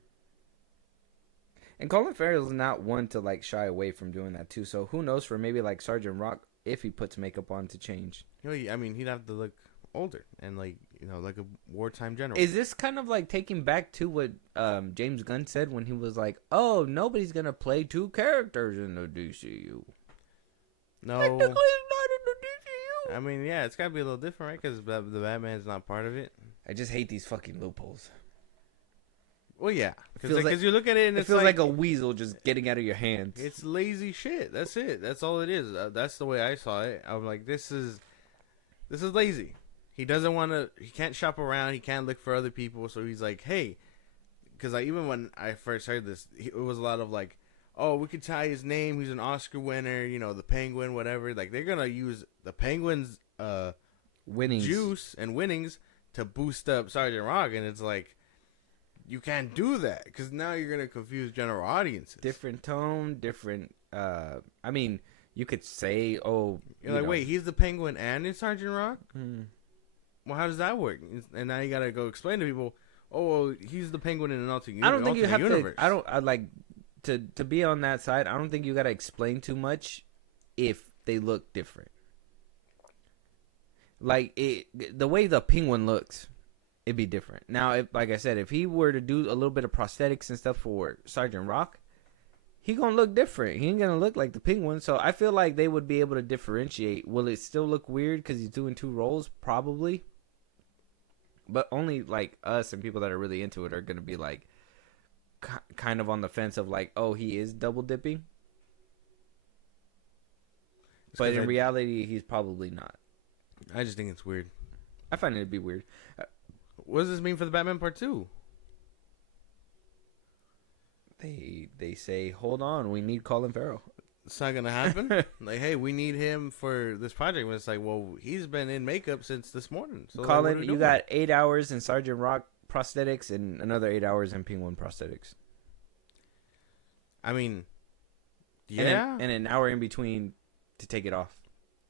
And Colin Farrell's not one to like shy away from doing that too. So who knows for maybe like Sergeant Rock if he puts makeup on to change. You know, I mean, he'd have to look older and like like a wartime general. Is this kind of like taking back to what James Gunn said when he was like, "Oh, nobody's gonna play two characters in the DCU." No, technically, it's not in the DCU. I mean, yeah, it's gotta be a little different, right? Because the Batman's not part of it. I just hate these fucking loopholes. Well, yeah, because like, you look at it and it it's feels like a weasel just getting out of your hands. It's lazy shit. That's it. That's all it is. That's the way I saw it. I'm like, this is lazy. He doesn't want to. He can't shop around. He can't look for other people. So he's like, hey, because even when I first heard this, it was a lot of like, oh, we could tie his name. He's an Oscar winner. You know, the Penguin, whatever. Like they're gonna use the Penguin's winnings, juice and winnings to boost up Sergeant Rock, and it's like. You can't do that because now you're gonna confuse general audiences. Different tone, different. I mean, you could say, "Oh, you're like, wait, he's the Penguin and it's Sergeant Rock." Well, how does that work? And now you gotta go explain to people. Oh, well, he's the Penguin in an alternate. I don't think you have universe. to. I like to be on that side. I don't think you gotta explain too much if they look different. Like the way the Penguin looks. It'd be different. Now, if, like I said, if he were to do a little bit of prosthetics and stuff for Sergeant Rock, he gonna look different. He ain't gonna look like the Penguin. So I feel like they would be able to differentiate. Will it still look weird because he's doing two roles? Probably. But only like us and people that are really into it are gonna be like kind of on the fence of like, oh, he is double dipping. But in reality, he's probably not. I just think it's weird. I find it to be weird. What does this mean for the Batman Part 2? They say, hold on, we need Colin Farrell. It's not gonna happen. Like, hey, we need him for this project. And it's like, well, he's been in makeup since this morning. So Colin, you got 8 hours in Sergeant Rock prosthetics and another 8 hours in Penguin prosthetics. I mean, yeah, and an hour in between to take it off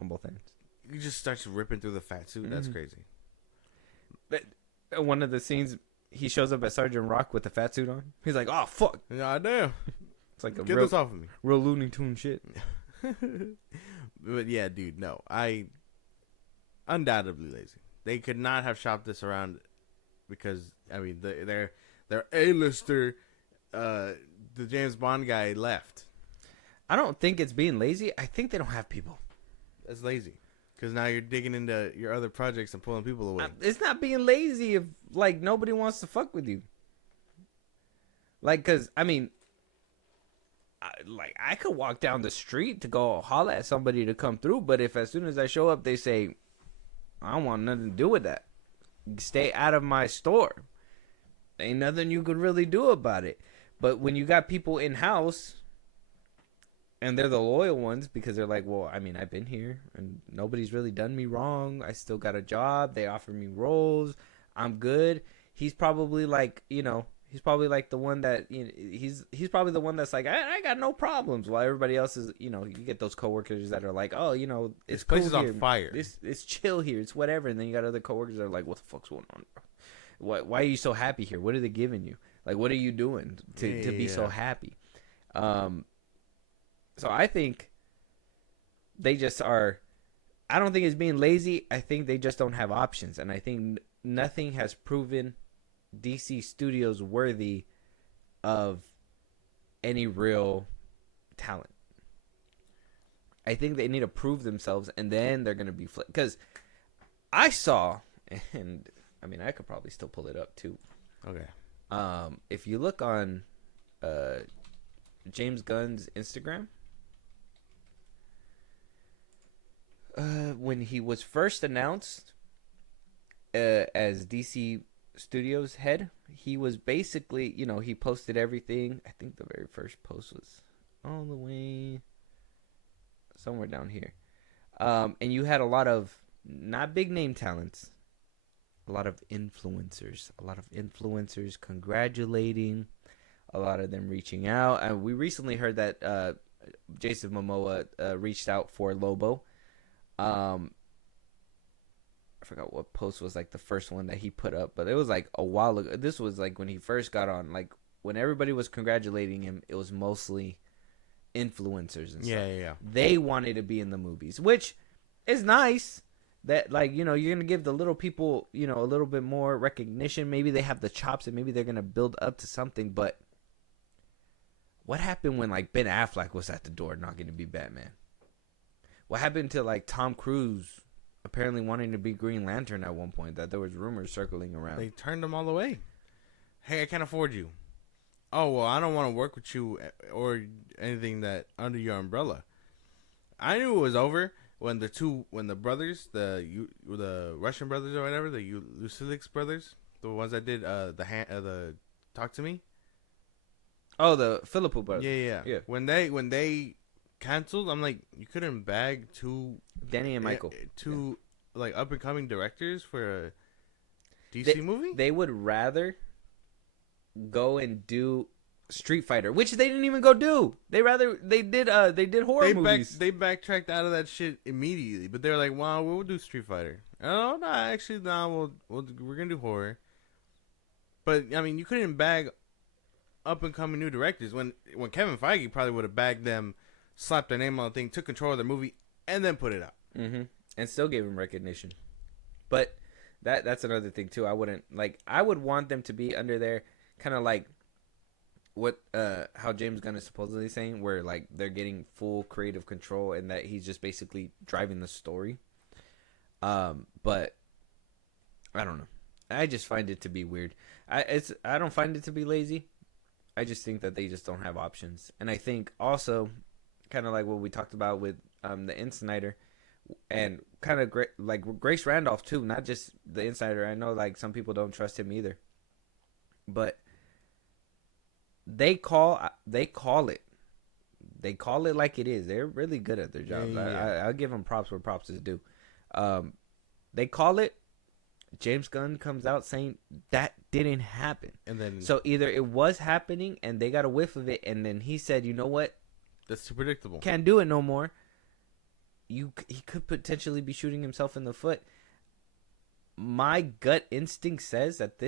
on both ends. He just starts ripping through the fat suit. That's crazy. But one of the scenes, he shows up at Sergeant Rock with the fat suit on. He's like, "Oh fuck!" God damn! It's like Get this off of me. Real Looney Tune shit. But yeah, dude, no, undoubtedly lazy. They could not have shopped this around because I mean, their A-lister, the James Bond guy left. I don't think it's being lazy. I think they don't have people. That's lazy. Because now you're digging into your other projects and pulling people away. It's not being lazy if, like, nobody wants to fuck with you. Like, because, I mean, I could walk down the street to go holler at somebody to come through, but if as soon as I show up, they say, I don't want nothing to do with that. Stay out of my store. Ain't nothing you could really do about it. But when you got people in-house... And they're the loyal ones because they're like, well, I mean, I've been here and nobody's really done me wrong. I still got a job. They offer me roles. I'm good. He's probably like, he's probably like the one that, he's probably the one that's like, I got no problems. While everybody else is, you get those coworkers that are like, oh, it's place cool is on here. fire. It's chill here. It's whatever. And then you got other coworkers that are like, what the fuck's going on, bro? Why are you so happy here? What are they giving you? Like, what are you doing to be so happy? So I think they just are. I don't think it's being lazy. I think they just don't have options, and I think nothing has proven DC Studios worthy of any real talent. I think they need to prove themselves, and then they're gonna be because I saw, and I mean I could probably still pull it up too. Okay. If you look on James Gunn's Instagram. When he was first announced as DC Studios head, he was basically, he posted everything. I think the very first post was all the way somewhere down here. And you had a lot of not big name talents, a lot of influencers, congratulating, a lot of them reaching out. And we recently heard that Jason Momoa reached out for Lobo. I forgot what post was like the first one that he put up, but it was like a while ago. This was like when he first got on. Like when everybody was congratulating him, it was mostly influencers and stuff. Yeah. They wanted to be in the movies, which is nice. That like you're gonna give the little people a little bit more recognition. Maybe they have the chops and maybe they're gonna build up to something. But what happened when like Ben Affleck was at the door knocking to be Batman? What happened to like Tom Cruise apparently wanting to be Green Lantern at one point? That there was rumors circling around. They turned them all away. Hey, I can't afford you. Oh well, I don't want to work with you or anything that under your umbrella. I knew it was over when the brothers, the Russian brothers or whatever, the Lusilix brothers, the ones that did the Talk to Me. Oh, the Philippou brothers. Yeah. When they canceled, I'm like, you couldn't bag Danny and Michael, like up and coming directors for a DC movie. They would rather go and do Street Fighter, which they didn't even go do. They did horror movies. They backtracked out of that shit immediately, but they were like, "Wow, we'll do Street Fighter." Oh no, actually, no, we're gonna do horror. But I mean, you couldn't bag up and coming new directors when Kevin Feige probably would have bagged them, slapped their name on the thing, took control of the movie, and then put it out. Mm-hmm. And still gave them recognition. But that's another thing too. I would want them to be under there, kind of like what how James Gunn is supposedly saying, where like they're getting full creative control and that he's just basically driving the story. But I don't know. I just find it to be weird. I don't find it to be lazy. I just think that they just don't have options. And I think also, kind of like what we talked about with the Insider, and kind of like Grace Randolph too, not just the Insider. I know like some people don't trust him either, but they call it like it is. They're really good at their job. Yeah. I'll give them props where props is due. They call it. James Gunn comes out saying that didn't happen, and then so either it was happening and they got a whiff of it, and then he said, "You know what? That's too predictable. Can't do it no more." He could potentially be shooting himself in the foot. My gut instinct says that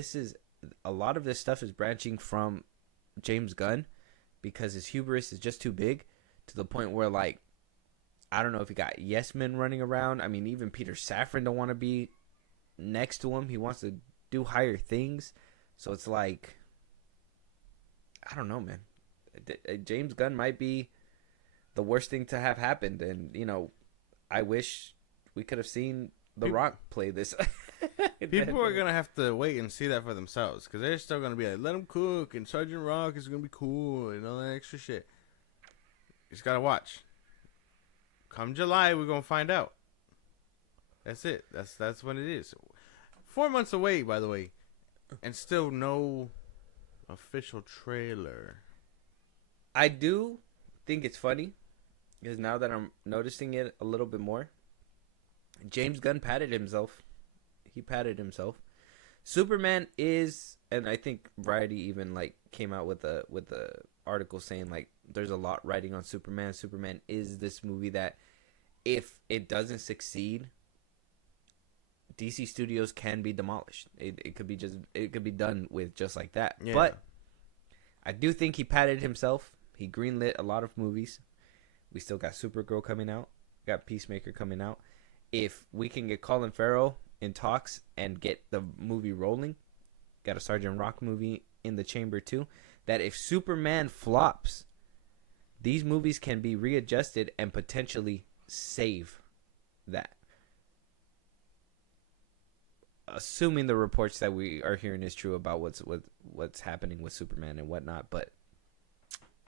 a lot of this stuff is branching from James Gunn because his hubris is just too big to the point where, like, I don't know if he got yes men running around. I mean, even Peter Safran don't want to be next to him. He wants to do higher things. So it's like, I don't know, man. James Gunn might be the worst thing to have happened. And, I wish we could have seen The Rock play this. People are going to have to wait and see that for themselves, because they're still going to be like, let him cook, and Sergeant Rock is going to be cool, and all that extra shit. You just got to watch. Come July, we're going to find out. That's it. That's what it is. 4 months away, by the way, and still no official trailer. I do think it's funny, because now that I'm noticing it a little bit more, James Gunn patted himself. He patted himself. Superman is, and I think Variety even like came out with a article saying like there's a lot riding on Superman. Superman is this movie that if it doesn't succeed, DC Studios can be demolished. It could be done with just like that. Yeah. But I do think he patted himself. He greenlit a lot of movies. We still got Supergirl coming out. Got Peacemaker coming out. If we can get Colin Farrell in talks and get the movie rolling, got a Sergeant Rock movie in the chamber too, that if Superman flops, these movies can be readjusted and potentially save that. Assuming the reports that we are hearing is true about what's happening with Superman and whatnot, but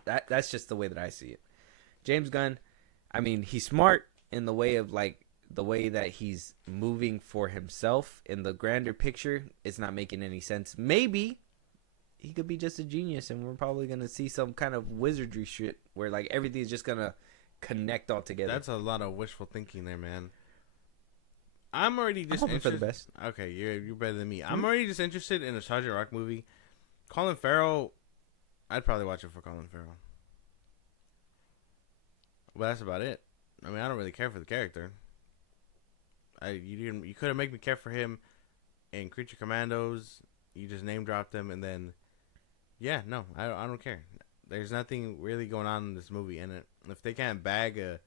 that's just the way that I see it. James Gunn, I mean, he's smart in the way of like the way that he's moving for himself in the grander picture. It's not making any sense. Maybe he could be just a genius, and we're probably gonna see some kind of wizardry shit where like everything's just gonna connect all together. That's a lot of wishful thinking there, man. I'm already just hoping for the best. Okay, you're better than me. I'm already just interested in a Sergeant Rock movie. Colin Farrell, I'd probably watch it for Colin Farrell. But that's about it. I mean, I don't really care for the character. You could have made me care for him in Creature Commandos. You just name dropped him, and then I don't care. There's nothing really going on in this movie, and if they can't bag a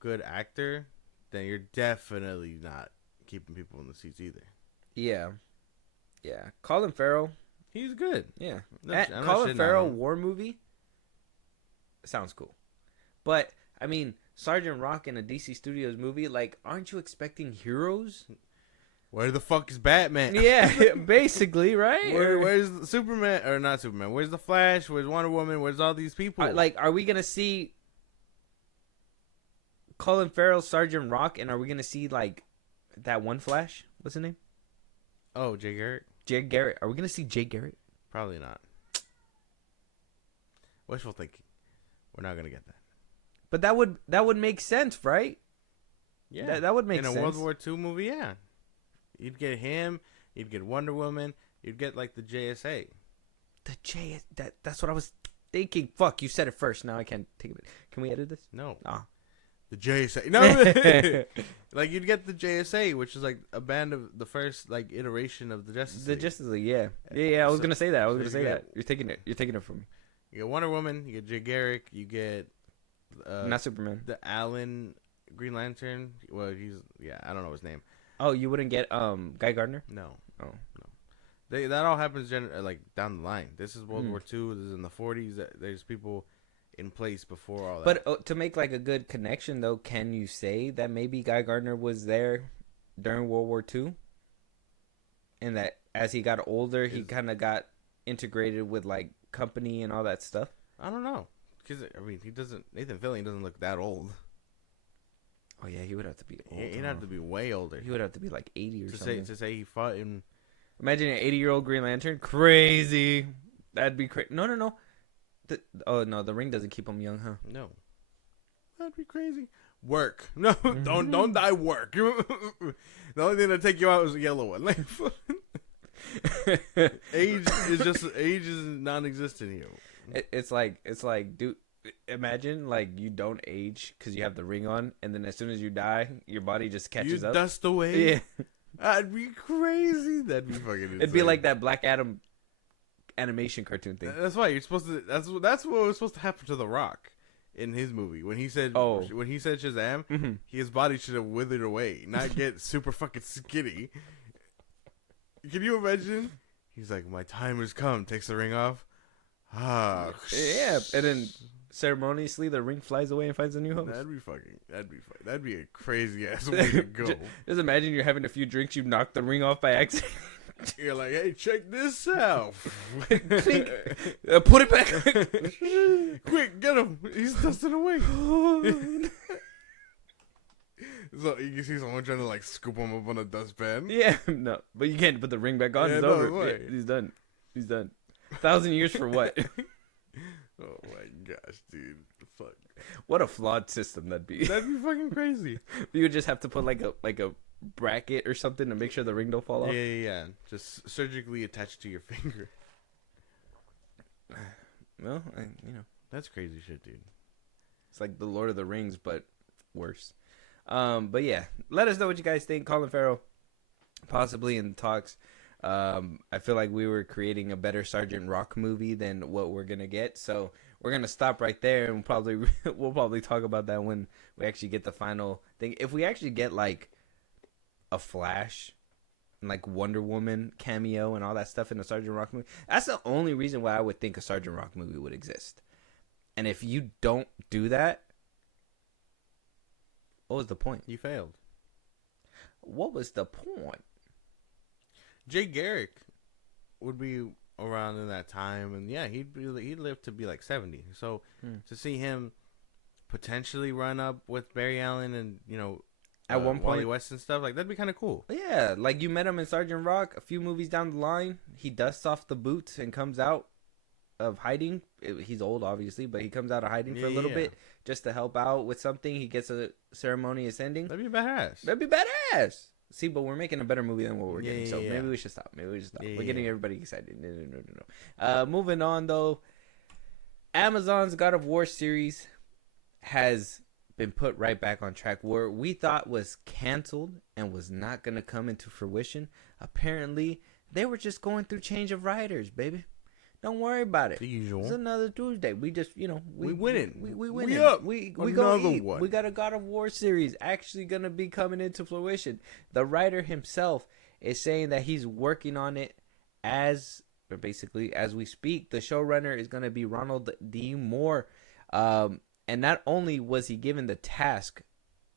good actor, then you're definitely not keeping people in the seats either. Yeah. Colin Farrell, he's good. Yeah, I'm Colin Farrell war movie sounds cool, but I mean, Sergeant Rock in a DC Studios movie, like, aren't you expecting heroes? Where the fuck is Batman? Yeah, basically, right? Where's Superman? Or not Superman? Where's the Flash? Where's Wonder Woman? Where's all these people? Are we gonna see Colin Farrell, Sergeant Rock, and are we gonna see like that one Flash? What's his name? Oh, Jay Garrick. Jay Garrick. Are we gonna see Jay Garrick? Probably not. Wishful thinking. We're not gonna get that. But that would make sense, right? Yeah, that would make sense. In a World War II movie, yeah. You'd get him. You'd get Wonder Woman. You'd get like the JSA. That's what I was thinking. Fuck, you said it first. Now I can't think of it. Can we edit this? No. Ah. The JSA. No. Like, you'd get the JSA, which is like a band of the first like iteration of the Justice League. The Justice League, yeah. I was gonna say that. You're taking it from me. You get Wonder Woman. You get Jay Garrick. You get not Superman. The Alan Green Lantern. Well, I don't know his name. Oh, you wouldn't get Guy Gardner? No. Oh. No. That all happens like down the line. This is World War II. This is in the 40s. There's people in place before all that. But to make like a good connection, though, can you say that maybe Guy Gardner was there during World War II, and that as he got older, he kind of got integrated with like company and all that stuff? I don't know, because I mean, Nathan Fillion doesn't look that old. Oh yeah, he would have to be old. He'd have to be way older. He would have to be like 80 or something. To say he fought in. Imagine an 80-year-old Green Lantern. Crazy. That'd be crazy. No. The ring doesn't keep him young, huh? No. That'd be crazy. Work. No, don't die. Work. The only thing that take you out is a yellow one. Like, age is non-existent here. It's like, dude. Imagine like you don't age because you have the ring on, and then as soon as you die, your body just catches up. Dust away. Yeah, that'd be crazy. That'd be fucking insane. It'd be like that Black Adam animation cartoon thing. That's why you're supposed to. That's what was supposed to happen to The Rock in his movie when he said Shazam, his body should have withered away, not get super fucking skinny. Can you imagine? He's like, my time has come. Takes the ring off. Yeah, and then ceremoniously the ring flies away and finds a new host. That'd be a crazy ass way to go. Just imagine you're having a few drinks, you knock the ring off by accident. You're like, hey, check this out. Clink. Put it back. Quick, get him. He's dusting away. So you can see someone trying to like scoop him up on a dustpan. Yeah, no, but you can't put the ring back on. Yeah, It's over. Yeah, he's done. 1,000 years for what? Oh my gosh, dude! Fuck. What a flawed system that'd be. That'd be fucking crazy. You would just have to put like a bracket or something to make sure the ring don't fall off. Yeah. Just surgically attached to your finger. Well, that's crazy shit, dude. It's like the Lord of the Rings, but worse. But yeah, let us know what you guys think. Colin Farrell, possibly in talks. I feel like we were creating a better Sergeant Rock movie than what we're gonna get, so we're gonna stop right there, and we'll probably talk about that when we actually get the final thing. If we actually get like a Flash and like Wonder Woman cameo and all that stuff in a Sergeant Rock movie, that's the only reason why I would think a Sergeant Rock movie would exist. And if you don't do that, what was the point? You failed. What was the point? Jay Garrick would be around in that time, and yeah, he'd live to be like 70. So to see him potentially run up with Barry Allen and At one Wally point, West and stuff. Like that'd be kind of cool. yeah, like you met him in Sergeant Rock. A few movies down the line, he dusts off the boots and comes out of hiding. He's old, obviously, but he comes out of hiding for a little bit just to help out with something. He gets a ceremonious ending. That'd be badass. That'd be badass. See, but we're making a better movie than what we're getting. So maybe we should stop. We're getting everybody excited. No. Moving on, though. Amazon's God of War series has been put right back on track. Where we thought was canceled and was not going to come into fruition. Apparently, they were just going through change of writers, baby. Don't worry about it. The usual. It's another Tuesday. We just, we winning. We winning. We up. We Another go eat. one. We got a God of War series actually gonna be coming into fruition. The writer himself is saying that he's working on it as we speak. The showrunner is gonna be Ronald D. Moore, and not only was he given the task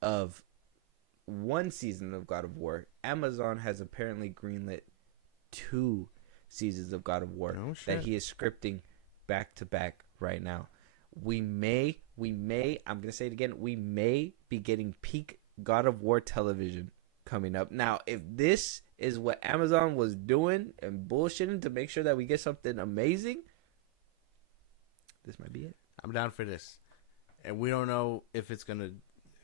of one season of God of War, Amazon has apparently greenlit 2 seasons of God of War that he is scripting back to back right now. We may, I'm going to say it again, we may be getting peak God of War television coming up. Now, if this is what Amazon was doing and bullshitting to make sure that we get something amazing, this might be it. I'm down for this. And we don't know if it's going to,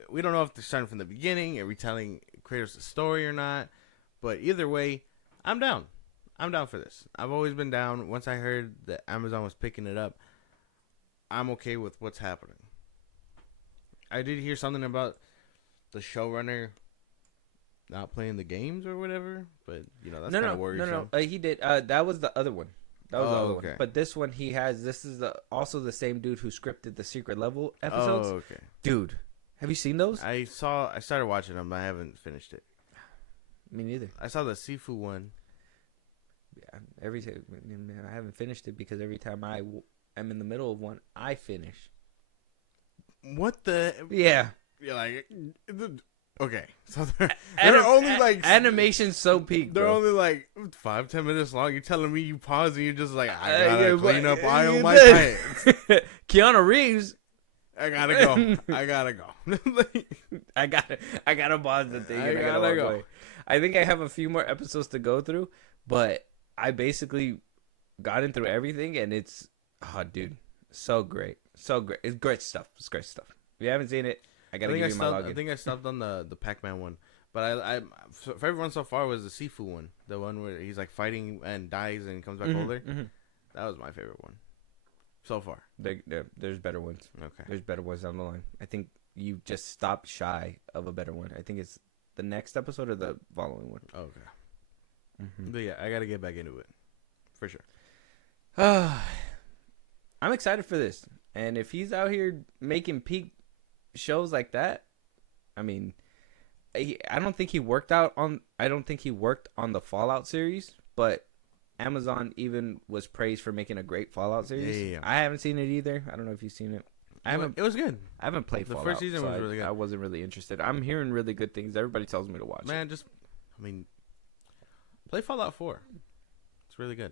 we don't know if they're starting from the beginning and retelling Kratos' story or not. But either way, I'm down. I'm down for this. I've always been down. Once I heard that Amazon was picking it up, I'm okay with what's happening. I did hear something about the showrunner not playing the games or whatever, but that's kind of worrisome. No. He did. That was the other one. That was the other okay. one. But this one, this is also the same dude who scripted the Secret Level episodes. Oh, okay. Dude, have you seen those? I started watching them, but I haven't finished it. Me neither. I saw the Sifu one. Yeah, I haven't finished it because every time I am in the middle of one, I finish. What the? Yeah. You're like, okay. So they're only like animation's so peak. They're bro. only like 5-10 minutes long. You're telling me you pause and you're just like, I gotta clean up aisle my pants. Keanu Reeves. I gotta go. I gotta go. I gotta pause the thing. I gotta go. I think I have a few more episodes to go through, but I basically gotten through everything, and it's dude, so great, so great. It's great stuff. It's great stuff. If you haven't seen it, I gotta give you my login. I think I stopped on the Pac-Man one, but I favorite one so far was the Sifu one, the one where he's like fighting and dies and comes back older. Mm-hmm. That was my favorite one so far. There's better ones. Okay, there's better ones down the line. I think you just stopped shy of a better one. I think it's the next episode or the following one. Okay. Mm-hmm. But yeah, I gotta get back into it for sure. I'm excited for this, and if he's out here making peak shows like that, I mean, I don't think he worked on the Fallout series, but Amazon even was praised for making a great Fallout series. Yeah. I haven't seen it either. I don't know if you've seen it. It was good. I haven't played Fallout. The first season was really good. I wasn't really interested. I'm hearing really good things. Everybody tells me to watch it. Play Fallout 4. It's really good.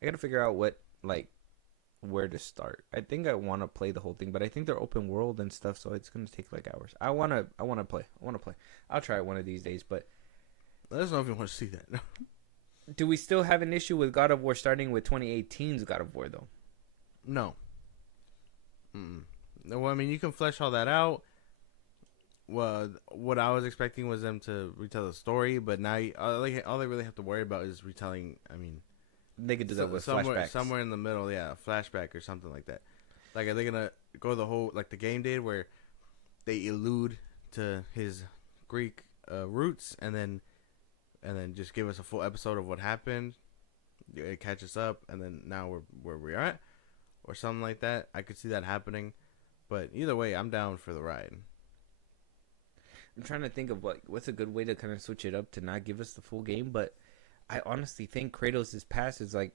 I gotta figure out where to start. I think I want to play the whole thing, but I think they're open world and stuff, so it's gonna take like hours. I wanna play. I'll try it one of these days, but let us know if you want to see that. Do we still have an issue with God of War starting with 2018's God of War though? No. Well, I mean, you can flesh all that out. Well, what I was expecting was them to retell the story, but now all they really have to worry about is retelling. I mean, they could do that with flashbacks. Somewhere in the middle, yeah, a flashback or something like that. Like, are they gonna go the whole like the game did, where they allude to his Greek roots, and then just give us a full episode of what happened, it catches up, and then now we're where we're at, or something like that. I could see that happening, but either way, I'm down for the ride. I'm trying to think of what's a good way to kind of switch it up to not give us the full game, but I honestly think Kratos' past is like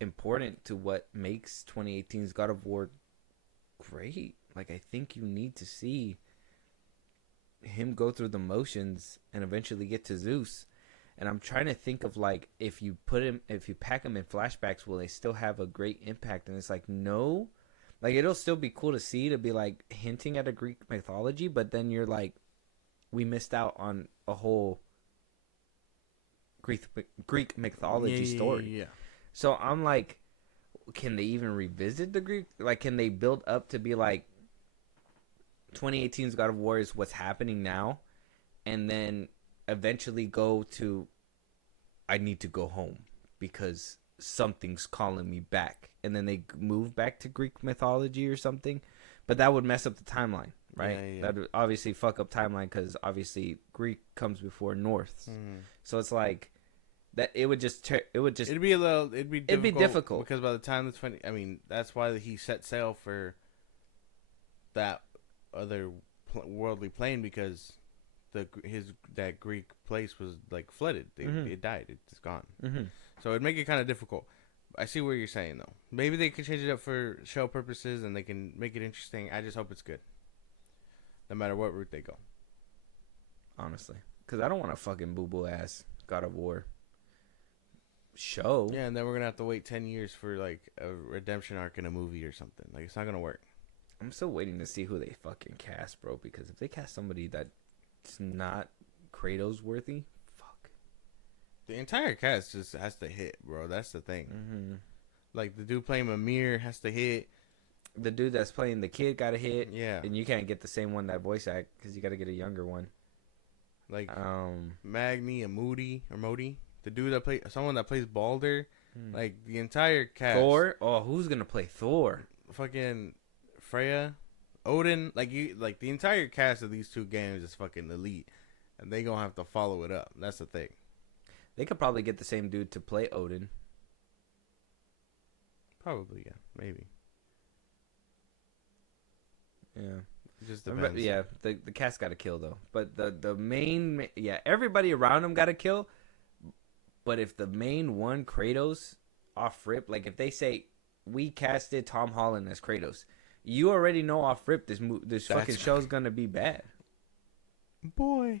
important to what makes 2018's God of War great. Like, I think you need to see him go through the motions and eventually get to Zeus. And I'm trying to think of like, if you pack him in flashbacks, will they still have a great impact? And it's like, no, Like, it'll still be cool to see, to be like hinting at a Greek mythology, but then you're like, we missed out on a whole Greek mythology story. Yeah. So I'm like, can they even revisit the Greek? Like, can they build up to be like 2018's God of War is what's happening now, and then eventually go to, I need to go home because something's calling me back, and then they move back to Greek mythology or something. But that would mess up the timeline, right? Yeah. That would obviously fuck up timeline, because obviously Greek comes before Norse. So it's like that it would just it'd be difficult because by the time the 20, I mean, that's why he set sail for that other worldly plane, because that Greek place was like flooded. It died. It's gone. So it'd make it kind of difficult. I see what you're saying though. Maybe they could change it up for show purposes and they can make it interesting. I just hope it's good, no matter what route they go. Honestly, because I don't want a fucking boo boo ass God of War show. Yeah, and then we're gonna have to wait 10 years for like a redemption arc in a movie or something. Like, it's not gonna work. I'm still waiting to see who they fucking cast, bro. Because if they cast somebody that's not Kratos worthy, fuck. The entire cast just has to hit, bro. That's the thing. Like, the dude playing Mimir has to hit. The dude that's playing the kid got to hit. Yeah. And you can't get the same one that voice act, because you got to get a younger one. Like, Magni and Modi, the dude that someone that plays Balder. Like, the entire cast. Thor. Oh, who's gonna play Thor? Fucking Freya, Odin. Like, the entire cast of these two games is fucking elite, and they gonna have to follow it up. That's the thing. They could probably get the same dude to play Odin. Probably, yeah, maybe. Yeah. It just depends. Yeah, the cast got to kill though. But the main, everybody around him got to kill. But if the main one, Kratos, off rip, like if they say we casted Tom Holland as Kratos, you already know off rip this fucking show's gonna be bad. Boy,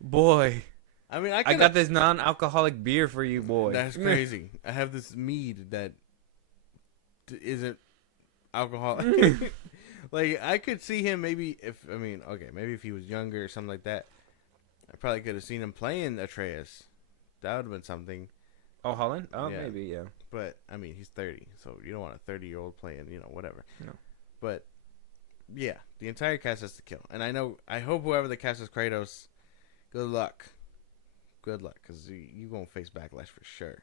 boy. I mean, I got this non-alcoholic beer for you, boy. That's crazy. I have this mead that isn't alcoholic. Like, I could see him maybe maybe if he was younger or something like that. I probably could have seen him playing Atreus. That would have been something. Oh, Holland? Oh, Yeah. maybe, yeah. But, I mean, he's 30, so you don't want a 30-year-old playing, whatever. No. But, yeah, the entire cast has to kill. And I hope whoever the cast is Kratos, good luck. Good luck, because you're going to face backlash for sure.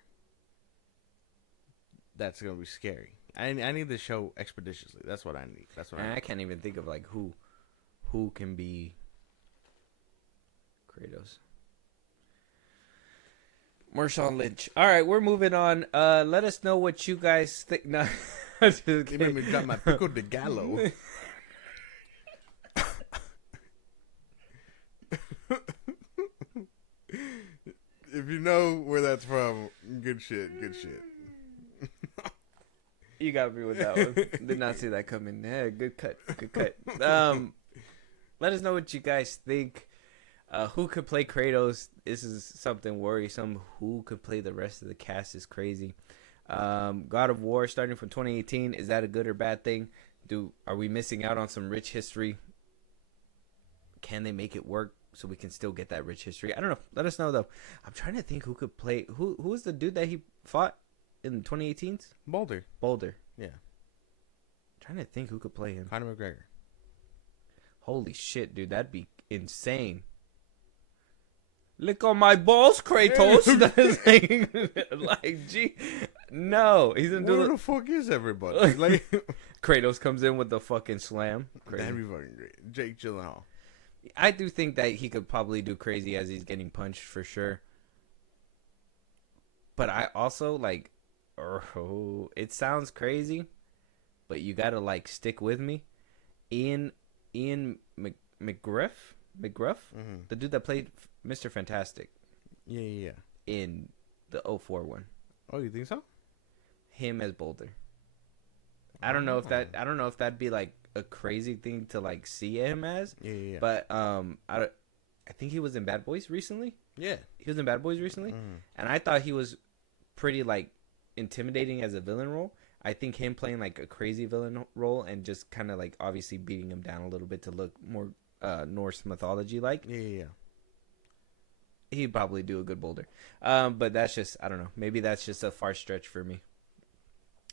That's going to be scary. I need this show expeditiously. That's what I need. I can't even think of, like, who can be Kratos. Marshawn Lynch. All right, we're moving on. Let us know what you guys think. No, you made me drop my pico de gallo. If you know where that's from, good shit. You got me with that one. Did not see that coming. Yeah, good cut. Let us know what you guys think. Who could play Kratos? This is something worrisome. Who could play the rest of the cast is crazy. God of War starting from 2018. Is that a good or bad thing? Are we missing out on some rich history? Can they make it work so we can still get that rich history? I don't know. Let us know though. I'm trying to think who could play. Who was the dude that he fought in 2018's? Boulder. Yeah. I'm trying to think who could play him. Conor McGregor. Holy shit, dude, that'd be insane. Lick on my balls, Kratos. Like, gee, no, he's gonna do. Where the fuck is everybody? Like, Kratos comes in with the fucking slam. Crazy. That'd be fucking great. Jake Gyllenhaal. I do think that he could probably do crazy as he's getting punched for sure. But I also like, it sounds crazy, but you gotta like stick with me. Ian McGruff, the dude that played Mr. Fantastic. Yeah. In the 04 one. Oh, you think so? Him as Boulder. I don't know if that'd be like a crazy thing to like see him as. Yeah. But I think he was in Bad Boys recently. Yeah. He was in Bad Boys recently, and I thought he was pretty like intimidating as a villain role. I think him playing like a crazy villain role and just kind of like obviously beating him down a little bit to look more Norse mythology like. Yeah. He'd probably do a good Boulder. But that's just, I don't know. Maybe that's just a far stretch for me.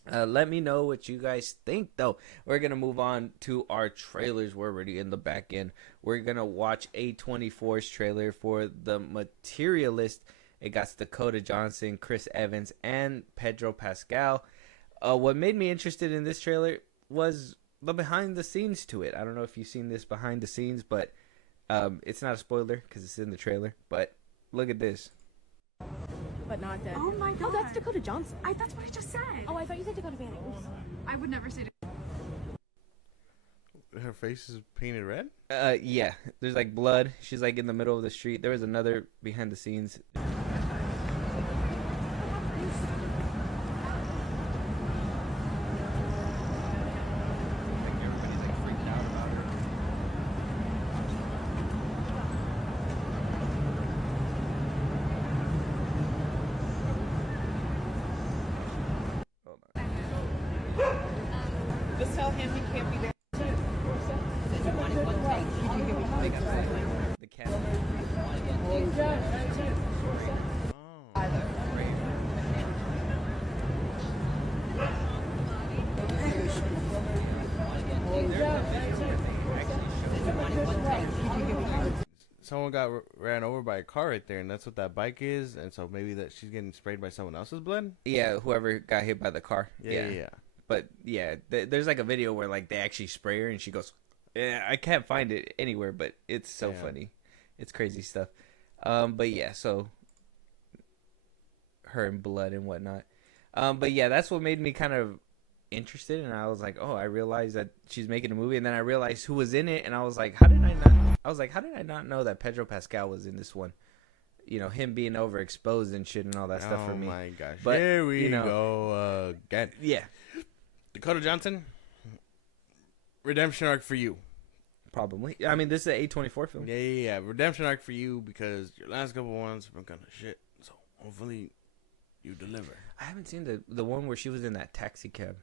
Let me know what you guys think, though. We're going to move on to our trailers. We're already in the back end. We're going to watch A24's trailer for The Materialist. It got Dakota Johnson, Chris Evans, and Pedro Pascal. What made me interested in this trailer was the behind the scenes to it. I don't know if you've seen this behind the scenes, but it's not a spoiler because it's in the trailer. But look at this. But not dead. Oh my god. Oh, that's Dakota Johnson. That's what I just said. Oh, I thought you said Dakota Fanning. Oops. I would never say Her face is painted red? Yeah. There's like blood. She's like in the middle of the street. There was another behind the scenes. Just tell him he can't be there. The cat. Someone got ran over by a car right there, and that's what that bike is. And so maybe that she's getting sprayed by someone else's blood. Yeah, whoever got hit by the car. Yeah. But yeah, there's like a video where like they actually spray her and she goes, yeah, I can't find it anywhere, but it's so funny. It's crazy stuff. But yeah, so her and blood and whatnot. But yeah, that's what made me kind of interested. And I was like, oh, I realized that she's making a movie. And then I realized who was in it. And I was like, how did I not know that Pedro Pascal was in this one? You know, him being overexposed and shit and all that stuff for me. Oh my gosh. But, here we you know, go again. Yeah. Dakota Johnson, redemption arc for you. Probably. I mean, this is an A24 film. Yeah. Redemption arc for you because your last couple ones have been kind of shit. So hopefully you deliver. I haven't seen the one where she was in that taxi cab.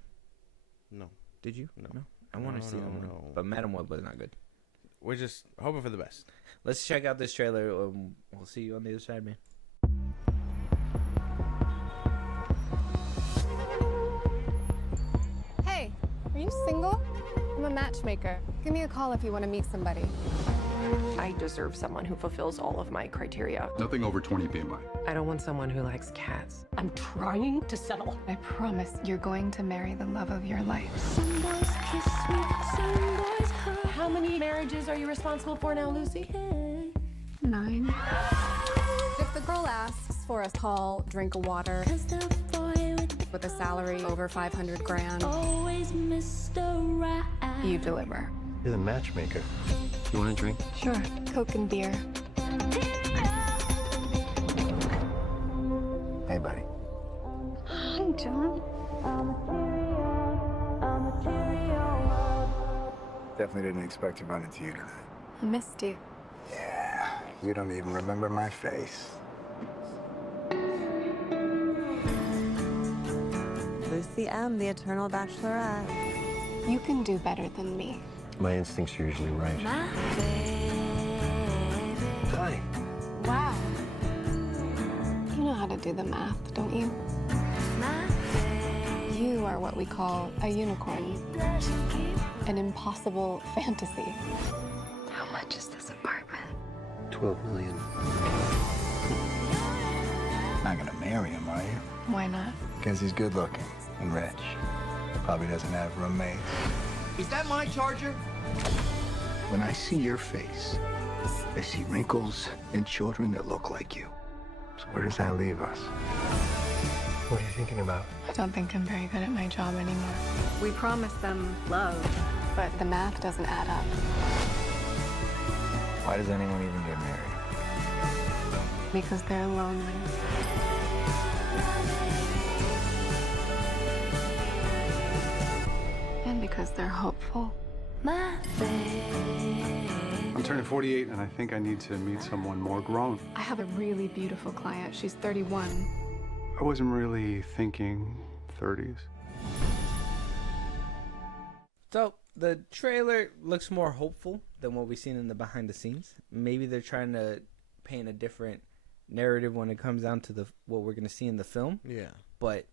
No. Did you? No. I want to see that one. No. But Madam Web was not good. We're just hoping for the best. Let's check out this trailer. We'll see you on the other side, man. Hey, are you single? I'm a matchmaker. Give me a call if you want to meet somebody. I deserve someone who fulfills all of my criteria. Nothing over 20 BMI. I don't want someone who likes cats. I'm trying to settle. I promise you're going to marry the love of your life. Some boys kiss me, some boys hurt. How many marriages are you responsible for now, Lucy? 9. If the girl asks for a tall drink of water 'Cause the boy with a salary over 500 grand, always Mr. Right. you deliver. You're the matchmaker. You want a drink? Sure. Coke and beer. Hey, buddy. Hi, John. Definitely didn't expect to run into you tonight. I missed you. Yeah, you don't even remember my face. Lucy M., the Eternal Bachelorette. You can do better than me. My instincts are usually right. Hi. Wow. You know how to do the math, don't you? You are what we call a unicorn. An impossible fantasy. How much is this apartment? 12 million. Not gonna marry him, are you? Why not? Because he's good looking and rich. Probably doesn't have roommates. Is that my charger? When I see your face, I see wrinkles and children that look like you. So where does that leave us? What are you thinking about? I don't think I'm very good at my job anymore. We promised them love, but the math doesn't add up. Why does anyone even get married? Because they're lonely. And because they're hopeful. I'm turning 48, and I think I need to meet someone more grown. I have a really beautiful client. She's 31. I wasn't really thinking 30s. So the trailer looks more hopeful than what we've seen in the behind the scenes. Maybe they're trying to paint a different narrative when it comes down to what we're going to see in the film. Yeah. But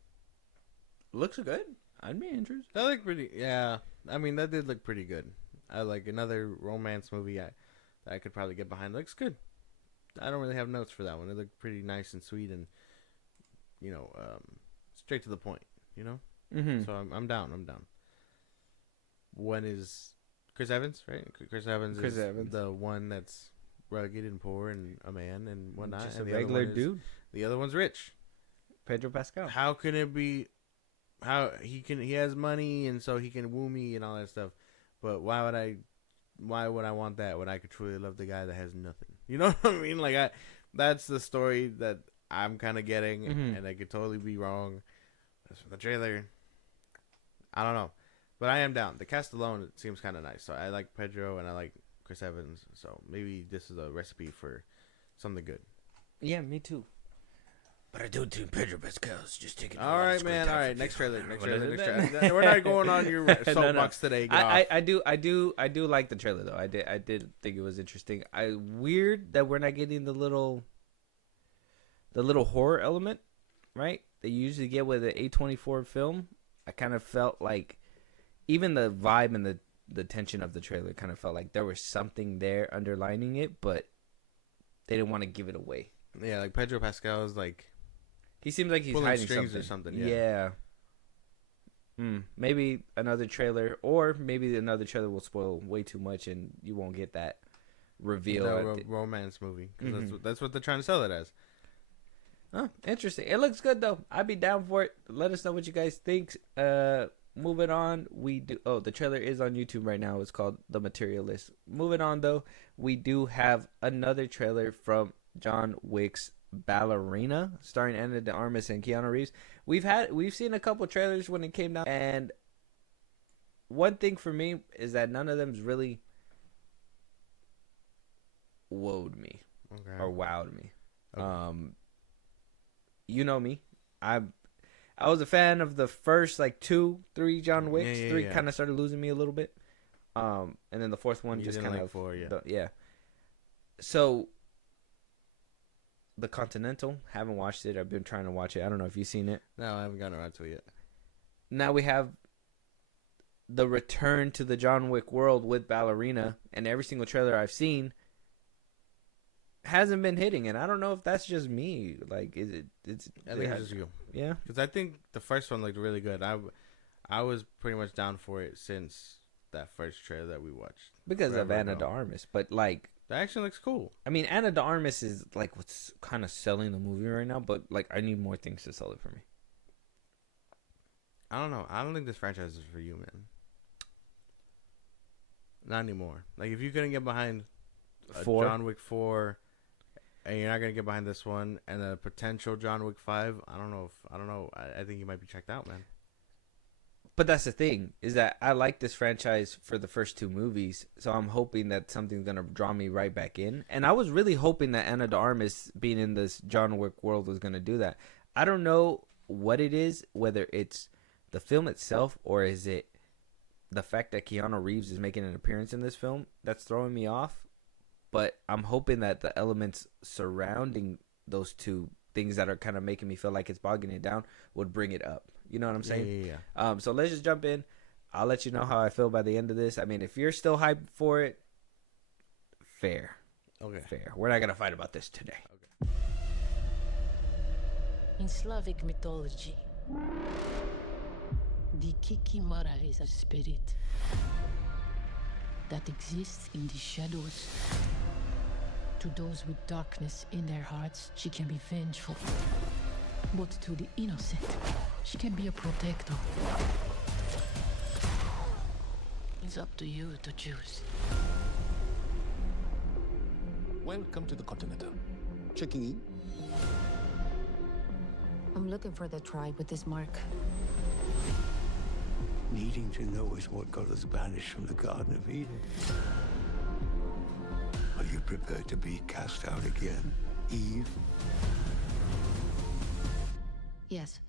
looks good. I'd be interested. That looked pretty. Yeah, I mean that did look pretty good. I like another romance movie that I could probably get behind. Looks good. I don't really have notes for that one. It looked pretty nice and sweet, and straight to the point. Mm-hmm. So I'm down. When is Chris Evans? Right, Chris Evans is the one that's rugged and poor and a man and whatnot. Just and a the regular other one dude. The other one's rich. Pedro Pascal. How can it be? How he has money and so he can woo me and all that stuff, but why would I want that when I could truly love the guy that has nothing? You know what I mean? Like that's the story that I'm kind of getting, and I could totally be wrong. That's from the trailer. I don't know, but I am down. The cast alone seems kind of nice, so I like Pedro and I like Chris Evans, so maybe this is a recipe for something good. Yeah, me too. But I don't think Pedro Pascal's just taking. All right, man. All right, next trailer. We're not going on your soapbox today. I do like the trailer though. I did think it was interesting. Weird that we're not getting the little horror element, right? That you usually get with an A24 film. I kind of felt like even the vibe and the tension of the trailer kind of felt like there was something there underlining it, but they didn't want to give it away. Yeah, like Pedro Pascal is like. He seems like he's hiding strings or something. Yeah. Maybe another trailer, or maybe another trailer will spoil way too much, and you won't get that reveal. Romance movie, because that's what they're trying to sell it as. Oh, interesting. It looks good though. I'd be down for it. Let us know what you guys think. Moving on, the trailer is on YouTube right now. It's called The Materialist. Moving on though, we do have another trailer from John Wick's Ballerina, starring Ana de Armas and Keanu Reeves. We've seen a couple trailers when it came down, and one thing for me is that none of them's really wowed me or wowed me. Okay. You know me, I was a fan of the first 2-3 John Wicks. Yeah, 3 kind of started losing me a little bit, and then the fourth one just kind of 4, So The Continental, haven't watched it. I've been trying to watch it. I don't know if you've seen it. No, I haven't gotten around to it yet. Now we have the return to the John Wick world with Ballerina, and every single trailer I've seen hasn't been hitting, and I don't know if that's just me. Like, I think it's just you. Yeah, because I think the first one looked really good. I was pretty much down for it since that first trailer that we watched because of Ana de Armas, but the action looks cool. I mean, Ana de Armas is what's kind of selling the movie right now, but I need more things to sell it for me. I don't know. I don't think this franchise is for you, man. Not anymore. Like, if you couldn't get behind John Wick 4, and you're not gonna get behind this one, and a potential John Wick 5, I don't know. I think you might be checked out, man. But that's the thing, is that I like this franchise for the first 2 movies, so I'm hoping that something's going to draw me right back in. And I was really hoping that Ana de Armas being in this John Wick world was going to do that. I don't know what it is, whether it's the film itself or is it the fact that Keanu Reeves is making an appearance in this film that's throwing me off. But I'm hoping that the elements surrounding those 2 things that are kind of making me feel like it's bogging it down would bring it up. You know what I'm saying? Yeah. So let's just jump in. I'll let you know how I feel by the end of this. I mean, if you're still hyped for it, fair. Okay. Fair. We're not going to fight about this today. Okay. In Slavic mythology, the Kikimara is a spirit that exists in the shadows. To those with darkness in their hearts, she can be vengeful. But to the innocent, she can be a protector. It's up to you to choose. Welcome to the Continental. Checking in. I'm looking for the tribe with this mark. Needing to know is what got us banished from the Garden of Eden. Are you prepared to be cast out again, Eve? Yes.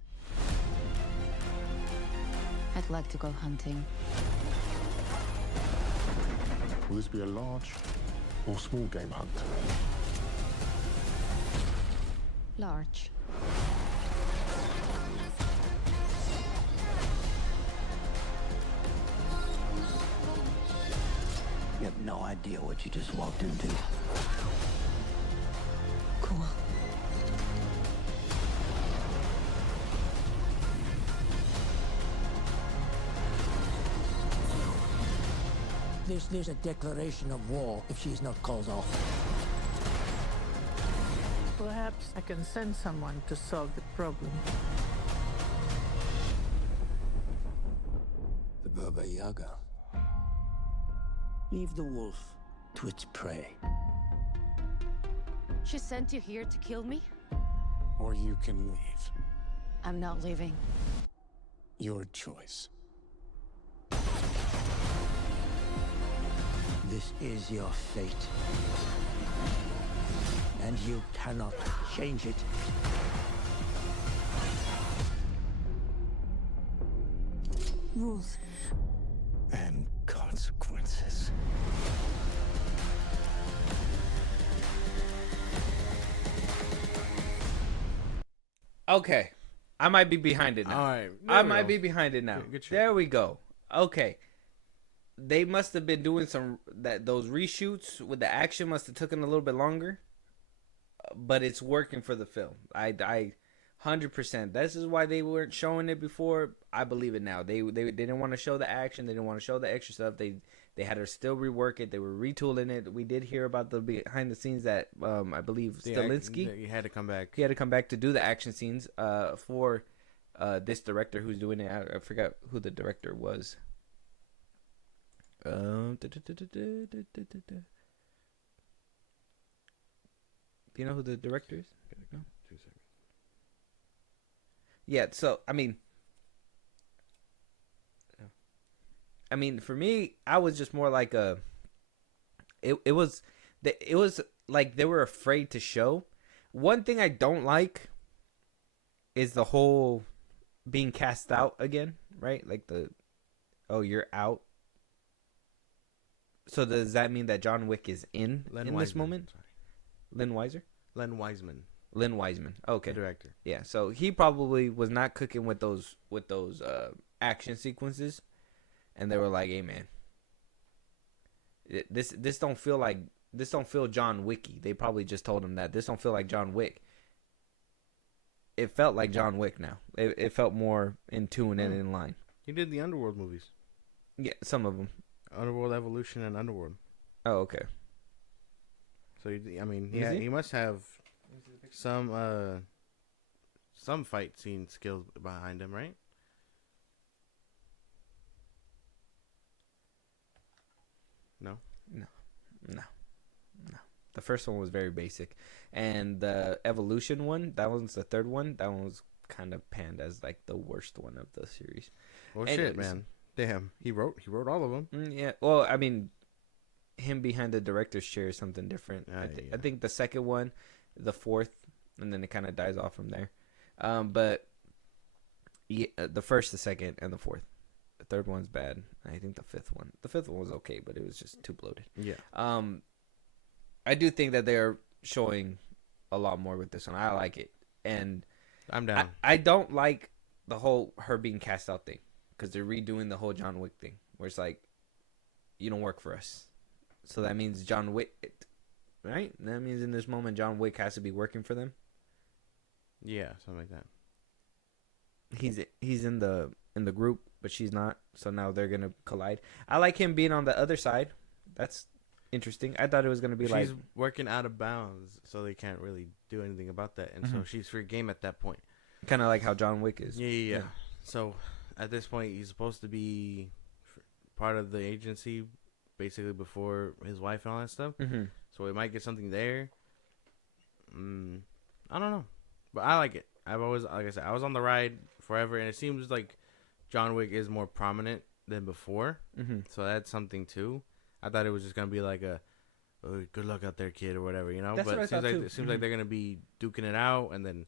I'd like to go hunting. Will this be a large or small game hunt? Large. You have no idea what you just walked into. Cool. There's a declaration of war if she's not called off. Perhaps I can send someone to solve the problem. The Baba Yaga. Leave the wolf to its prey. She sent you here to kill me? Or you can leave. I'm not leaving. Your choice. This is your fate. And you cannot change it. Rules. And consequences. Okay, I might be behind it now. All right, I might be behind it now. Good shit. There we go. Okay, they must have been doing those reshoots with the action must have taken a little bit longer, but it's working for the film. I 100%. This is why they weren't showing it before. I believe it now. They didn't want to show the action. They didn't want to show the extra stuff. They had to still rework it. They were retooling it. We did hear about the behind the scenes that I believe Stilinski. He had to come back. He had to come back to do the action scenes for this director who's doing it. I forgot who the director was. Do you know who the director is? No? 2 seconds. Yeah, so I mean, for me, I was just more like it was like they were afraid to show. One thing I don't like is the whole being cast out again, right? Like you're out. So does that mean that John Wick is in this moment? Sorry. Len Wiser? Len Wiseman. Len Wiseman. Okay. The director. Yeah, so he probably was not cooking with those action sequences, and they were like, "Hey, man, this don't feel John Wicky." They probably just told him that this don't feel like John Wick. It felt like John Wick now. It felt more in tune and in line. He did the Underworld movies. Yeah, some of them. Underworld Evolution and Underworld. Oh, okay. So he must have some fight scene skills behind him, right? No. The first one was very basic, and the Evolution one, that one's the third one. That one was kind of panned as like the worst one of the series. Well, shit, man. Damn, he wrote all of them. Yeah. Well, I mean, him behind the director's chair is something different. I think the second one, the fourth, and then it kind of dies off from there. But yeah, the first, the second, and the fourth. The third one's bad. I think the fifth one was okay, but it was just too bloated. Yeah. I do think that they're showing a lot more with this one. I like it, and I'm down. I don't like the whole her being cast out thing, because they're redoing the whole John Wick thing, where it's like, you don't work for us. So that means John Wick, right? That means in this moment, John Wick has to be working for them. Yeah, something like that. He's in the group, but she's not. So now they're gonna collide. I like him being on the other side. That's interesting. I thought it was gonna be she's working out of bounds, so they can't really do anything about that, and so she's free game at that point. Kind of like how John Wick is. Yeah. So at this point, he's supposed to be part of the agency, basically before his wife and all that stuff. Mm-hmm. So we might get something there. I don't know, but I like it. I've always, like I said, I was on the ride forever, and it seems like John Wick is more prominent than before. Mm-hmm. So that's something too. I thought it was just gonna be like a good luck out there, kid, or whatever, you know. That's but what I thought too. It seems like they're gonna be duking it out, and then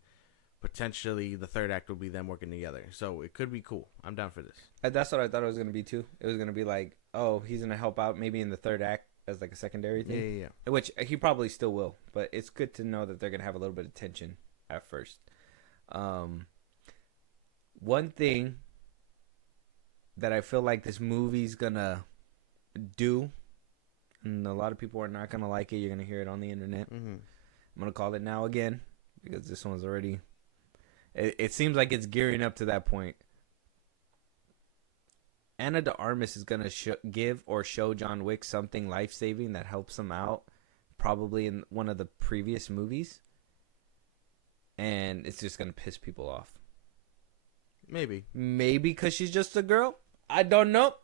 potentially the third act will be them working together. So it could be cool. I'm down for this. That's what I thought it was gonna be too. It was gonna be like, oh, he's gonna help out maybe in the third act as like a secondary thing. Yeah. Which he probably still will, but it's good to know that they're gonna have a little bit of tension at first. One thing that I feel like this movie's gonna do, and a lot of people are not gonna like it. You're gonna hear it on the internet. Mm-hmm. I'm gonna call it now again because this one's already. It seems like it's gearing up to that point. Anna de Armas is gonna give or show John Wick something life-saving that helps him out, probably in one of the previous movies, and it's just gonna piss people off. Maybe because she's just a girl. I don't know.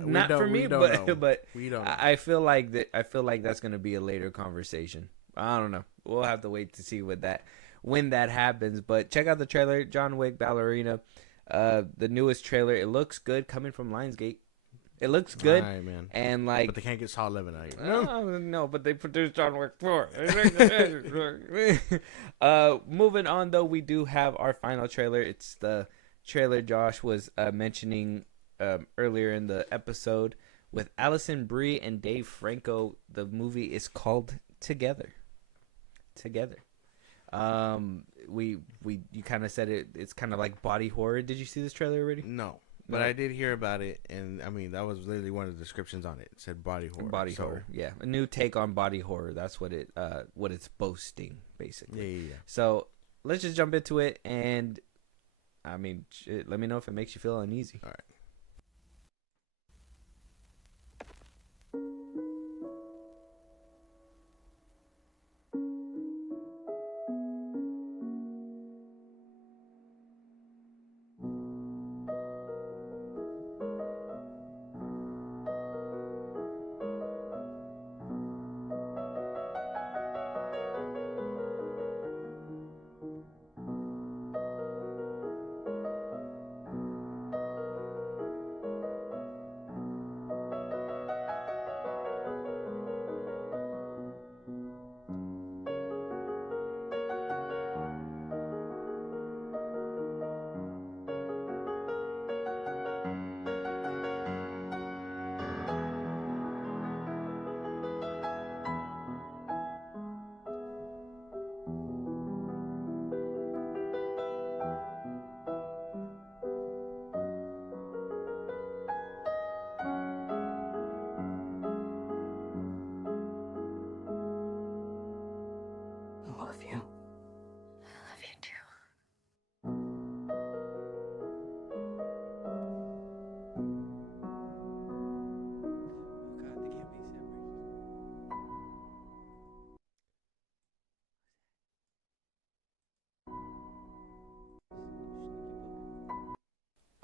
Not for me, but we don't. I feel like that. I feel like that's gonna be a later conversation. I don't know. We'll have to wait to see when that happens. But check out the trailer, John Wick Ballerina. The newest trailer. It looks good, coming from Lionsgate. It looks good, right, man. And like, but they can't get Saw 11 out here. No, but they produced John Wick 4. Moving on, though, we do have our final trailer. It's the trailer Josh was mentioning earlier in the episode with Alison Brie and Dave Franco. The movie is called Together. You kind of said it's kind of like body horror. Did you see this trailer already? No, but I did hear about it, and I mean that was literally one of the descriptions on it. It said body horror. Horror, yeah, a new take on body horror. That's what it's boasting, basically. Yeah. So let's just jump into it, and I mean, let me know if it makes you feel uneasy. All right.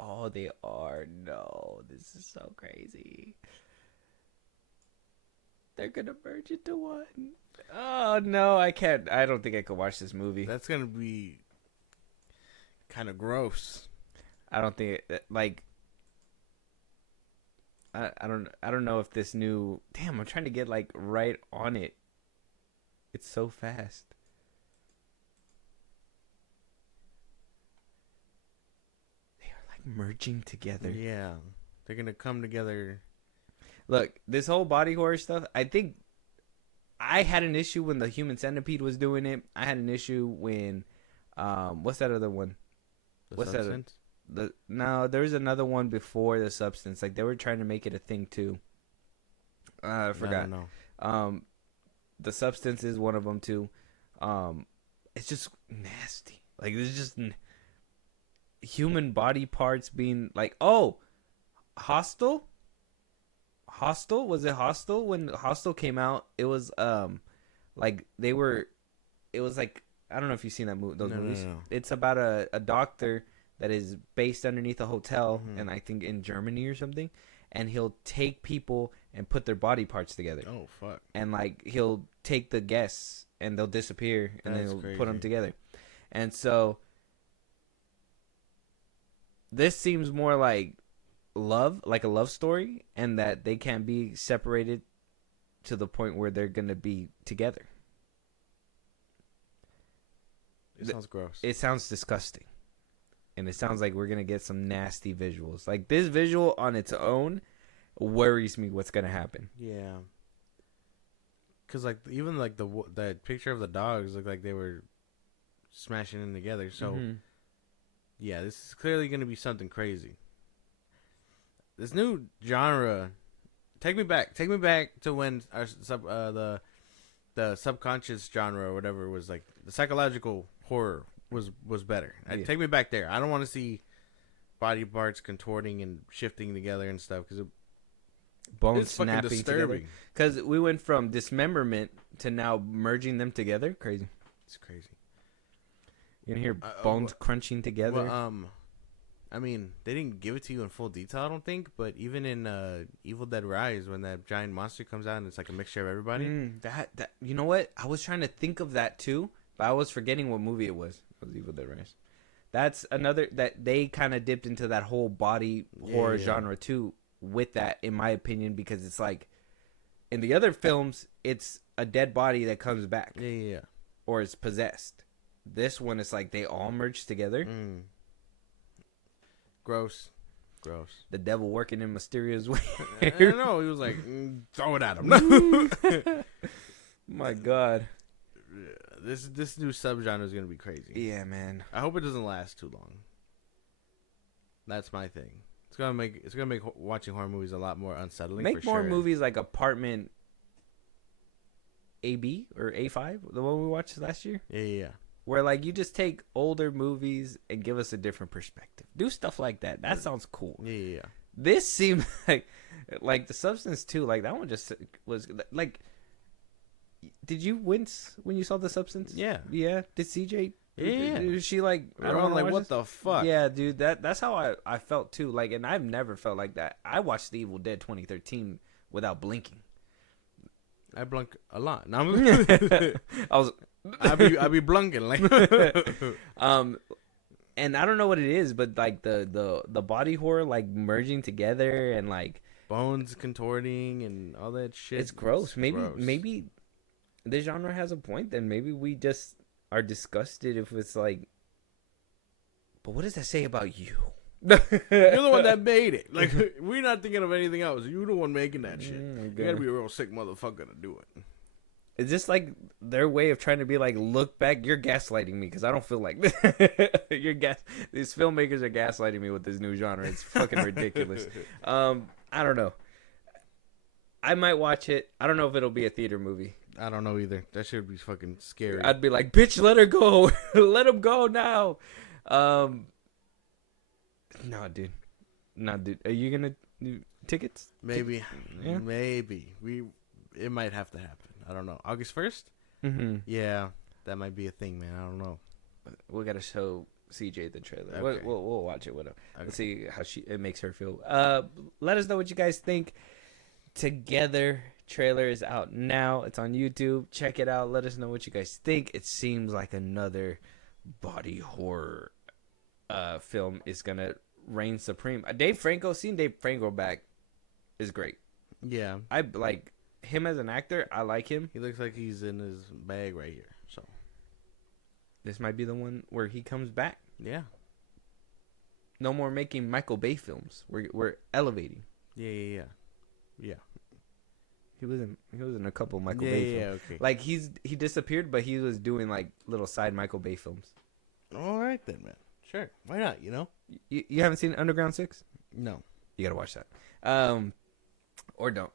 Oh, they are. No, this is so crazy. They're gonna merge into one. Oh no, I can't. I don't think I could watch this movie. That's gonna be kind of gross. I don't think like. I don't know if this new. Damn, I'm trying to get like right on it. It's so fast. Merging together. Yeah, they're gonna come together. Look, this whole body horror stuff, I think I had an issue when the Human Centipede was doing it. I had an issue when what's that other one? What's Substance? No, there was another one before The Substance. Like they were trying to make it a thing too. I forgot. No. The Substance is one of them too. It's just nasty. Like there's just human body parts being like, Hostel? Was it Hostel? When Hostel came out, it was like it was like, I don't know if you've seen those movies. No. It's about a doctor that is based underneath a hotel, and I think in Germany or something, and he'll take people and put their body parts together. Oh fuck! And like he'll take the guests and they'll disappear, and then he'll put them together, and so. This seems more like love, like a love story, and that they can't be separated to the point where they're going to be together. It sounds gross. It sounds disgusting. And it sounds like we're going to get some nasty visuals. Like this visual on its own worries me what's going to happen. Yeah. Because like even like that picture of the dogs looked like they were smashing in together. So yeah, this is clearly gonna be something crazy. This new genre, take me back to when our the subconscious genre or whatever was like the psychological horror was better. Take me back there. I don't want to see body parts contorting and shifting together and stuff because bones snapping together. Because we went from dismemberment to now merging them together. Crazy. It's crazy. You can hear bones crunching together. Well, I mean, they didn't give it to you in full detail, I don't think. But even in Evil Dead Rise, when that giant monster comes out and it's like a mixture of everybody. That you know what? I was trying to think of that too, but I was forgetting what movie it was. It was Evil Dead Rise. That's another that they kind of dipped into that whole body horror genre too with that, in my opinion, because it's like in the other films, it's a dead body that comes back. Yeah. Or it's possessed. This one, it's like they all merge together. Gross. The devil working in mysterious ways. I don't know. He was like, throw it at him. My God. This new subgenre is gonna be crazy. Yeah, man. I hope it doesn't last too long. That's my thing. It's gonna make watching horror movies a lot more unsettling. Make for more sure. movies like Apartment AB or A5, the one we watched last year. Yeah. Where like you just take older movies and give us a different perspective. Do stuff like that. That sounds cool. Yeah. This seemed like The Substance 2, like that one just was like. Did you wince when you saw The Substance? Yeah. Yeah. Did CJ? Yeah. Was she like? I don't like what the fuck. Yeah, dude. That's how I felt too. Like, and I've never felt like that. I watched The Evil Dead 2013 without blinking. I blunk a lot. No, I be blunking like. And I don't know what it is, but like the body horror like merging together and like bones contorting and all that shit. It's gross. Maybe this genre has a point. Then maybe we just are disgusted if it's like. But what does that say about you? You're the one that made it. Like, we're not thinking of anything else. You're the one making that shit. You gotta be a real sick motherfucker to do it. Is this like their way of trying to be like, look back? You're gaslighting me because I don't feel like this. These filmmakers are gaslighting me with this new genre. It's fucking ridiculous. I don't know. I might watch it. I don't know if it'll be a theater movie. I don't know either. That shit would be fucking scary. I'd be like, bitch, let her go. Let him go now. No, dude. Are you gonna do tickets? Maybe. Yeah. Maybe. It might have to happen. I don't know. August 1st? Mm-hmm. Yeah, that might be a thing, man. I don't know. We gotta show CJ the trailer. Okay. We'll watch it with her. Okay. Let's see how it makes her feel. Let us know what you guys think. Together trailer is out now. It's on YouTube. Check it out. Let us know what you guys think. It seems like another body horror film is gonna reign supreme. Seeing Dave Franco back is great. Yeah, I like him as an actor. I like him. He looks like he's in his bag right here. So this might be the one where he comes back. Yeah. No more making Michael Bay films. We're elevating. Yeah. He was in a couple Michael Bay films. Yeah, okay. Like he disappeared, but he was doing like little side Michael Bay films. All right then, man. Sure. Why not? You know. You haven't seen Underground 6? No. You gotta watch that. Or don't.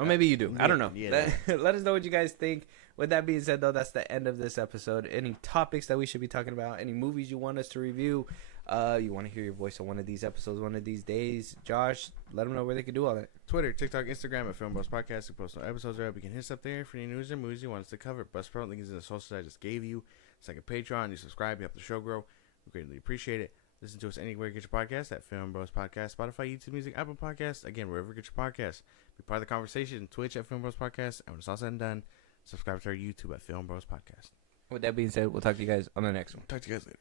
Or maybe you do. I don't know. Yeah. Let us know what you guys think. With that being said, though, that's the end of this episode. Any topics that we should be talking about? Any movies you want us to review? You want to hear your voice on one of these episodes one of these days? Josh, let them know where they can do all that. Twitter, TikTok, Instagram at Film Bros Podcast. We post our episodes there. You can hit us up there for any news or movies you want us to cover. Buzzsprout link is in the socials I just gave you. It's like a Patreon. You subscribe, you help the show grow. We greatly appreciate it. Listen to us anywhere you get your podcast at Film Bros Podcast, Spotify, YouTube Music, Apple Podcasts. Again, wherever you get your podcast. Be part of the conversation. Twitch at Film Bros Podcast. And when it's all said and done, subscribe to our YouTube at Film Bros Podcast. With that being said, we'll talk to you guys on the next one. Talk to you guys later.